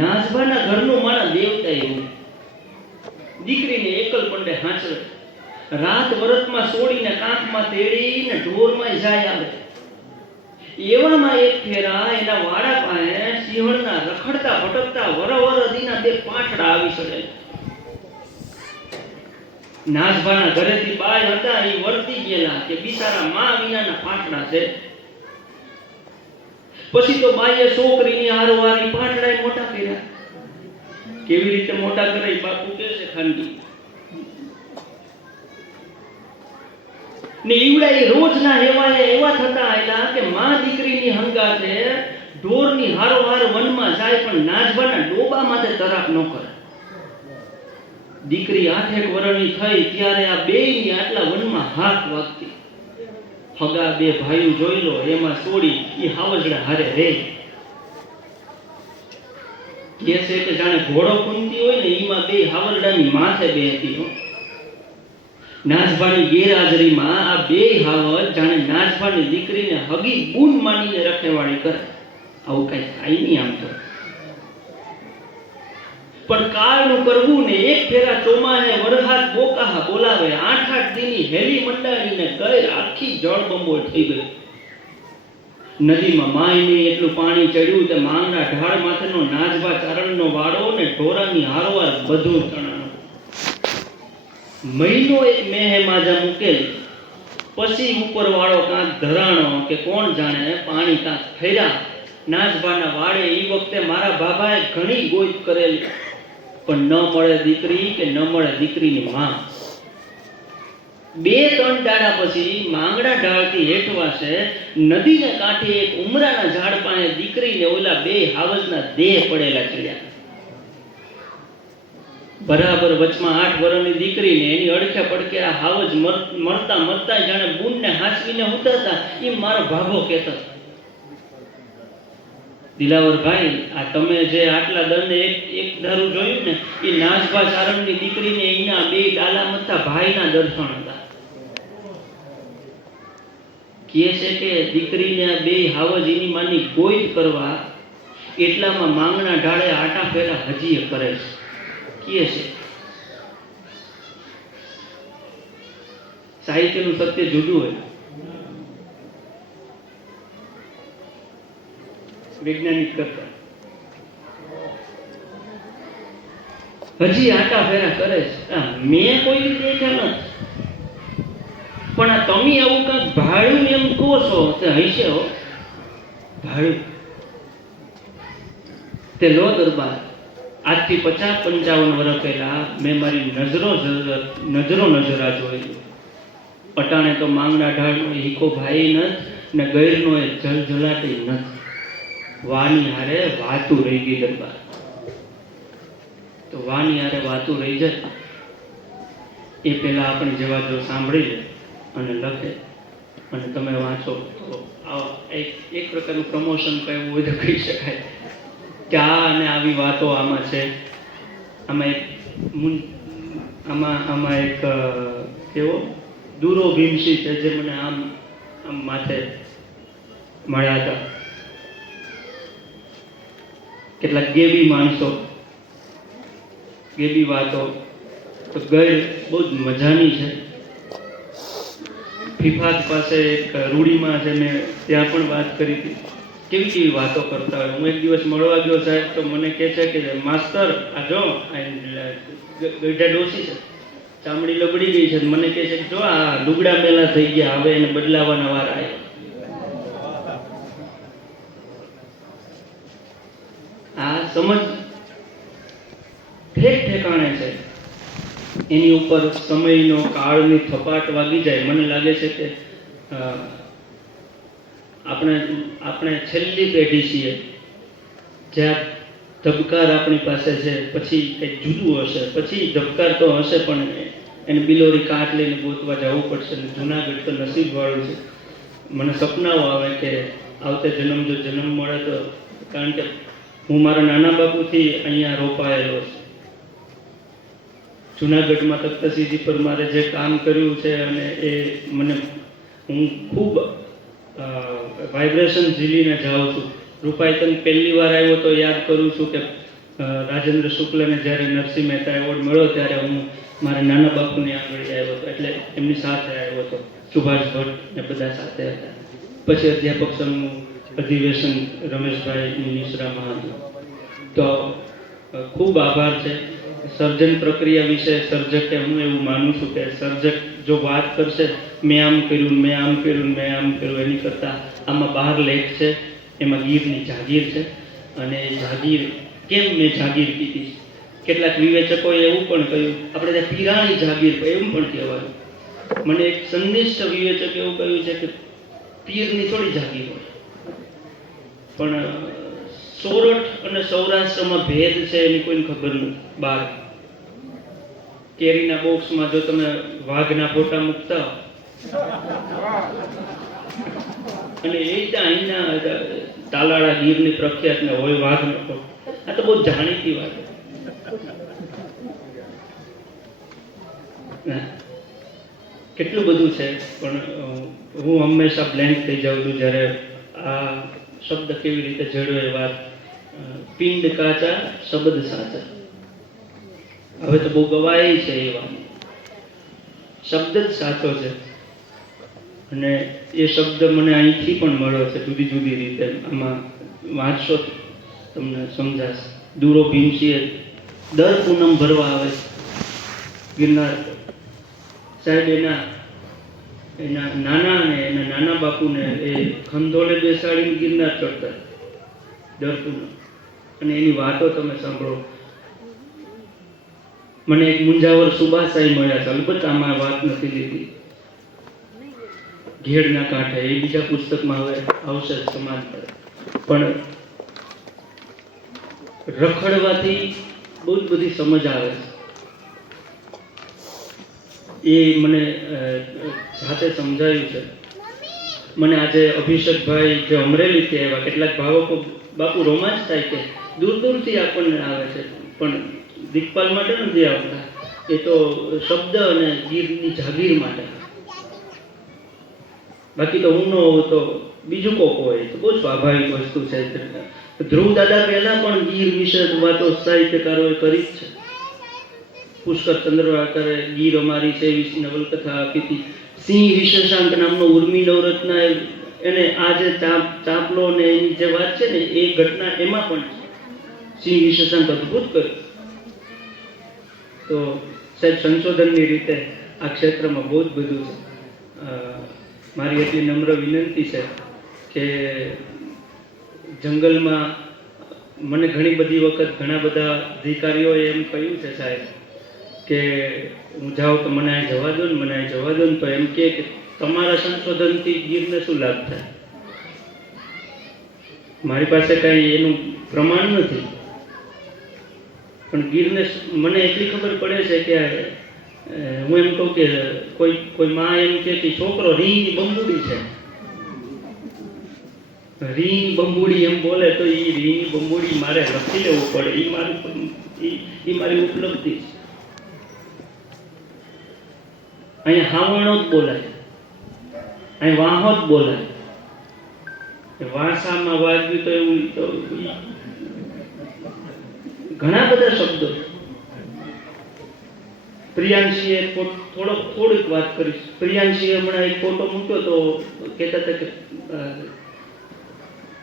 નાજભાના ઘરનું મારા દેવતા એવું. દીકરીને એકલ પંડે હાંચવે. રાત વરતમાં સોડીને કાંખમાં તેડીને ઢોરમાં જાય આવે. એવામાં એક ફેરા એના વાડા પાસે સિંહણના રખડતા ભટકતા વરવર અધીના બે પાંઠડા આવી ચડે. નાજભાના ઘરેથી બાય હતા એ વર્તી ગયેલા કે બિચારા માં વિનાના પાંઠડા છે. પછી તો બાઈએ છોકરીની હારવારી પાંઠડાએ મોટા કર્યા. કેવી રીતે મોટા કરે બાપુ કે છે ખાનગી ને ઈવડા રોજના હેવાયા એવા થતા આયલા કે માં દીકરીની હંગાથે ઢોરની હારોહાર વનમાં જાય પણ નાજભાના ડોબા માથે તરાપ ન કરે. દીકરી 8 વર્ષની થઈ ત્યારે આ બેયની આટલા વનમાં હાથ વાગતી. હગા બે ભાઈઓ જોઈ લો એમાં સોડી ઈ હાવજડા હારે રે. કે છે કે જાણે ઘોડો કુંતી હોય ને એમાં બે હાવરડાની માથે બે હતી. નાજભાની ગેરહાજરીમાં આ બે હાવર જાણે નાજભાની દીકરીને હગી બૂન માનીને રખેવાળી કરે. આવું કઈ થાય નહીં આમ તો. પણ કાળનું કરવું ને એક ફેરા ચોમાહે વરહાદ બોકાહા બોલાવે. 8-8 દીની હેલી મંડાણીને ગેર આખી જળબંબોળ થઈ ગઈ. નદીમાં માયને એટલું પાણી ચડ્યું તે માંગના ઢાળ માથેનો નાજભા ચારણનો વાડો ને ઢોરાની હારવાર બધું તણાણું. મહિનો એક મેહે માજા મૂકેલ પછી ઉપરવાળો કાંક ધરાણો કે કોણ જાણે પાણી કાંક ફેર્યા નાથભાના વાડે. એ વખતે મારા બાબાએ ઘણી ગોઈ કરેલી, પણ ન મળે દીકરી કે ન મળે દીકરીની માં. 2-3 દાડા પછી માંગડા ઢાળથી હેઠવાશે નદીને કાંઠે એક ઉમરાના ઝાડ પાસે દીકરીને ઓલા 2 હાવજના દેહ પડેલા ચડ્યા. બરાબર વચમાં 8 વર્ષની દીકરીને એની અડખે પડખે આ હાવજ મરતા મરતા જાણે બૂનને હાંસવીને ઉતરતા એમ મારો ભાભો કહેતો. દિલાવરભાઈ, આ તમે જે આટલા દરને એક ધારું જોયું ને, એ નાજભા સારણની દીકરીને એના 2 ડાલા મથા ભાઈના દર્શન હતા. કહે છે કે દીકરીને આ 2 હાવજ એની માની ગોઈદ કરવા એટલામાં માંગણા ઢાળે આટા ફેરા હજી કરે છે. કહે છે સાહિત્યનું સત્ય જુદું હોય. વૈજ્ઞાનિક કરતા હજી આટા ફેરા કરે છે. મેં કોઈ રીતે દેખ્યા નથી, પણ આ તમે આવું કાંઈક ભાડું એમ કહો છો તે હશે હો. ભાડું તે લો દરબાર. આજથી 50-55 વર્ષ પહેલા મેં મારી નજરા જોઈ. અટાણે તો માંગણા ઢાળનો હીકો ભાઈ નથી ને ગૈરનો એ જલજલાટી નથી. વાની હારે વાતું રહી ગઈ દરબાર. તો વાની હારે વાતું રહી જાય એ પહેલા આપણે જેવા જો સાંભળી લે અને લખે અને તમે વાંચો તો એક પ્રકારનું પ્રમોશન કહેવું હોય તો કહી શકાય. ક્યાં અને આવી વાતો આમાં છે. આમાં એક કેવો દૂરો ભીમસી છે જે મને આમ માથે મળ્યા હતા. કેટલાક ગેબી માણસો, ગેબી વાતો તો ગઈ બહુ જ મજાની છે. ફિફાત પાસે એક રૂડીમાં છે, મેં ત્યાં પણ વાત કરી હતી. કેવી કેવી વાતો કરતા હોય. હું એક દિવસ મળવા ગયો સાહેબ, તો મને કહે છે કે માસ્તર આ જો ગઈઢા ડોસી છે, ચામડી લબડી ગઈ છે. મને કહે છે કે જો આ લુગડા મેલા થઈ ગયા, હવે એને બદલાવાના વાર આવ્યા. આ સમજ ઠેક ઠેકાણે છે. એની ઉપર સમયનો કાળની થપાટ વાગી જાય. મને લાગે છે કે આપણે છેલ્લી પેઢી છીએ જ્યાં ધબકાર આપણી પાસે છે. પછી કંઈક જુદું હશે, પછી ધબકાર તો હશે પણ એને બિલોરી કાંઠ લઈને ગોતવા જવું પડશે. જુનાગઢ તો નસીબવાળું છે. મને સપનાઓ આવે કે આવતે જન્મ જો જન્મ મળે તો, કારણ કે હું મારા નાના બાપુથી અહીંયા રોપાયેલો છું. જુનાગઢમાં તખ્તસિદ્ધિ પર મારે જે કામ કર્યું છે અને એ મને હું ખૂબ વાઇબ્રેશન ઝીલીને જાઉં છું. રૂપાયતન પહેલી વાર આવ્યો તો યાદ કરું છું કે રાજેન્દ્ર શુક્લને જ્યારે નરસિંહ મહેતા એવોર્ડ મળ્યો ત્યારે હું મારા નાના બાપુની આંગળી આવ્યો હતો, એટલે એમની સાથે આવ્યો હતો. સુભાષ ભટ્ટ ને બધા સાથે હતા. પછી અધ્યાપક સંઘનું અધિવેશન રમેશભાઈ નિશ્રામાં હતું. તો ખૂબ આભાર છે. સર્જન પ્રક્રિયા વિશે સર્જકે, હું એવું માનું છું કે સર્જક જો વાત કરશે મેં આમ કર્યું, મેં આમ કર્યું, મેં આમ કર્યું, એની કરતાં આમાં બહાર લેખ છે, એમાં ગીરની જાગીર છે. અને એ જાગીર કેમ મેં જાગીર કીધી. કેટલાક વિવેચકોએ એવું પણ કહ્યું, આપણે ત્યાં પીરાણી જાગીર એવું પણ કહેવાયું. મને એક સંનિષ્ઠ વિવેચક એવું કહ્યું છે કે પીરની થોડી જાગીર હોય, પણ સોરઠ અને સૌરાષ્ટ્રમાં ભેદ છે એની કોઈને ખબર નથી. બહાર કેરીના બોક્સમાં જો તમે વાઘના ફોટા મૂકતા અને એ ત્યાં અહીંના તાલાળા ગીરની પ્રખ્યાત ને હોય વાઘનો ફોટો. આ તો બહુ જાણીતી વાત છે. કેટલું બધું છે, પણ હું હંમેશા બ્લેન્ક થઈ જાઉં છું જ્યારે આ શબ્દ કેવી રીતે જડ્યો એ વાત. પિંડ કાચા શબ્દ સાચા. હવે તો બહુ ગવાય છે એ વાત. શબ્દ જ સાચો છે અને એ શબ્દ મને અહીંથી પણ મળ્યો છે જુદી જુદી રીતે. આમાં વાંચશો તમને સમજાશે. દૂરો ભીમસીએ દર પૂનમ ભરવા આવે ગિરનાર સાહેબ. એના એના નાના બાપુને એ ખંધોળે બેસાડીને ગિરનાર ચડતા ડરતું ન. અને એની વાતો તમે સાંભળો. મને એક મુંજાવર સુભાષાઈ મળ્યા છે, અલબત્ત આમાં વાત નથી લીધી, ઘેડના કાંઠે, એ બીજા પુસ્તકમાં હવે આવશે સમાંતર. પણ રખડવાથી બહુ જ બધી સમજ આવે છે, એ મને જાતે સમજાયું છે. મને આજે અભિષેકભાઈ જે અમરેલીથી આવ્યા, કેટલાક ભાવકો બાપુ રોમાંચ થાય કે દૂર દૂરથી આપણને આવે છે, પણ દીકપાલ માટે નથી આવતા, એ તો શબ્દ અને ગીરની જાગીર માટે. બાકી તો હું ન હોઉં તો બીજું કોક હોય તો બહુ સ્વાભાવિક વસ્તુ છે. ધ્રુવ દાદા પહેલા પણ ગીર વિશે વાતો સાહિત્યકારોએ કરી જ છે. પુષ્કર ચંદ્રવાકરે ગીર અમારી છે એવી નવલકથા આપી હતી. સિંહ વિશેષાંક નામનો ઉર્મી નવરત્ના એને આ જે ચાંપલો ને એની જે વાત છે ને એ ઘટના એમાં પણ સિંહ વિશેષાંક અદભુત કર્યું. તો સાહેબ સંશોધનની રીતે આ ક્ષેત્રમાં બહુ જ બધું છે. મારી એટલી નમ્ર વિનંતી છે કે જંગલમાં મને ઘણી બધી વખત ઘણા બધા અધિકારીઓએ એમ કહ્યું છે સાહેબ કે હું જાઉં તો મને અહીં જવા દો ને, મને અહીં જવા દો ને, તો એમ કે તમારા સંશોધનથી ગીરને શું લાભ થાય? મારી પાસે કાંઈ એનું પ્રમાણ નથી, પણ ગીરને મને એટલી ખબર પડે છે કે હું એમ કહું કે કોઈ માં એમ કે છોકરો રીંગની બંબુડી છે, રીંગની બંબુડી એમ બોલે તો એ રીંગની બંબુડી મારે લખી લેવું પડે, એ મારી ઉપલબ્ધિ છે. અહીંયા હાવણો જ બોલાય, અહીં વાહો જ બોલાય. વાસામાં વાગ્યું તો એવું તો ઘણા બધા શબ્દો. પ્રિયાંશીએ થોડીક વાત કરીશ. પ્રિયાંશીએ હમણાં એક ફોટો મૂક્યો તો કહેતા હતા કે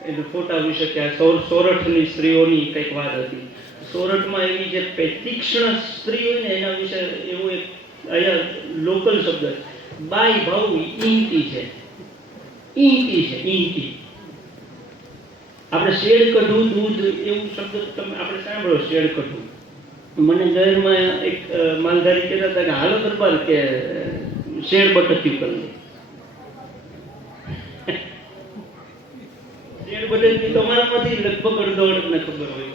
એને ફોટા વિશે કે આ સોરઠની સ્ત્રીઓની કંઈક વાત હતી. સોરઠમાં એવી જે તીક્ષ્ણ સ્ત્રી હોય ને એના વિશે એવું એક અહીંયા લોકલ શબ્દ બાઈ ભાવ ઈંટી છે, ઈંટી છે, ઈંટી. આપણે શેડ કઢું દૂધ એવું શબ્દ તમે આપણે સાંભળો, શેડ કઢું. મને ગેરમાં એક માલધારી કહેતા હતા કે હાલો દરબાર કે શેડ બટક્યું કરી લે. શેડ બટક્યું તમારામાંથી લગભગ અડધો અડધને ખબર હોય.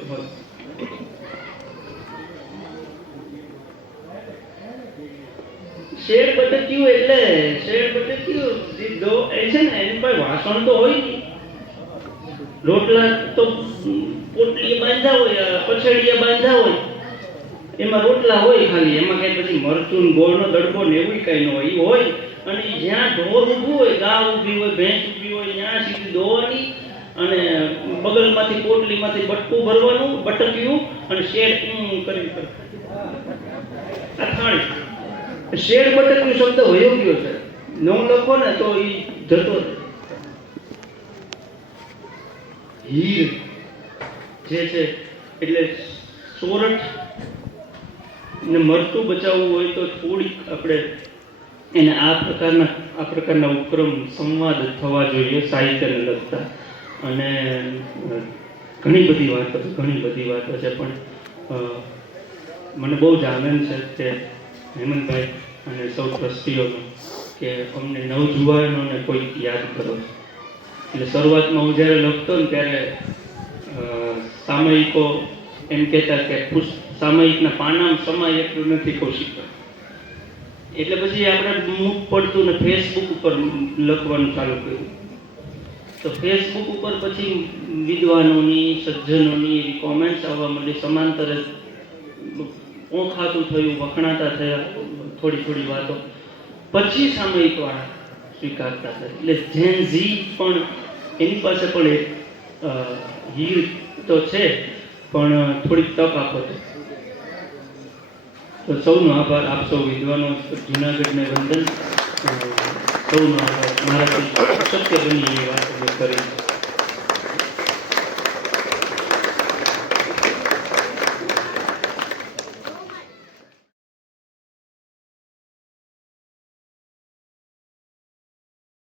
શેડ બટક્યું એટલે શેડ બટક્યું એ છે ને એની પાસે વાસણ તો હોય નહીં. રોટલા તો પોટલીએ બાંધ્યા હોય, પછડીએ બાંધ્યા હોય, એમાં રોટલા હોય ખાલી, એમાં કઈ પછી મરચું ગોળનો દડકો ને એવું કઈ ન હોય. એ હોય અને જ્યાં ઢોર ઊભું હોય, ગાય ઊભી હોય, ભેંસ ઊભી હોય, ત્યાં સીધી દોવાની અને બગલમાંથી પોટલીમાંથી બટકું ભરવાનું, બટક્યું અને શેડ કરી આ થાળી. શેડ બટક્યું શબ્દ વયો ગયો છે, ન લખો ને તો એ જતો. હીર જે છે એટલે સોરઠ ને મરતું બચાવવું હોય તો થોડીક આપણે એને આ પ્રકારના ઉપક્રમ સંવાદ થવા જોઈએ સાહિત્યને લગતા. અને ઘણી બધી વાતો છે પણ મને બહુ જ આનંદ છે કે હેમંતભાઈ અને સૌ ટ્રસ્ટીઓનો કે અમને નવજુવાનોને કોઈ યાદ કરો. એટલે શરૂઆતમાં હું જ્યારે લખતો ને ત્યારે સામયિકો એમ કહેતા કે સામયિકના પાનામાં સમાય એટલું નથી કૌશિક. એટલે પછી આપણે મૂક પડતું ને ફેસબુક ઉપર લખવાનું ચાલુ કર્યું. તો ફેસબુક ઉપર પછી વિદ્વાનોની, સજ્જનોની એવી કોમેન્ટ્સ આવવા માંડી, સમાંતરે ઓખાતું થયું, વખણાતા થયા થોડી વાતો. પછી સામયિકવાળા સ્વીકારતા થયા. એટલે જેન ઝી પણ એની પાસે પણ એક હીર તો છે, પણ થોડીક તક આપો તો સૌનો આભાર. આપ સૌ વિદ્વાનો, જૂનાગઢને વંદન. સૌનો આભાર. મારાથી શક્ય બની એ વાત કરી.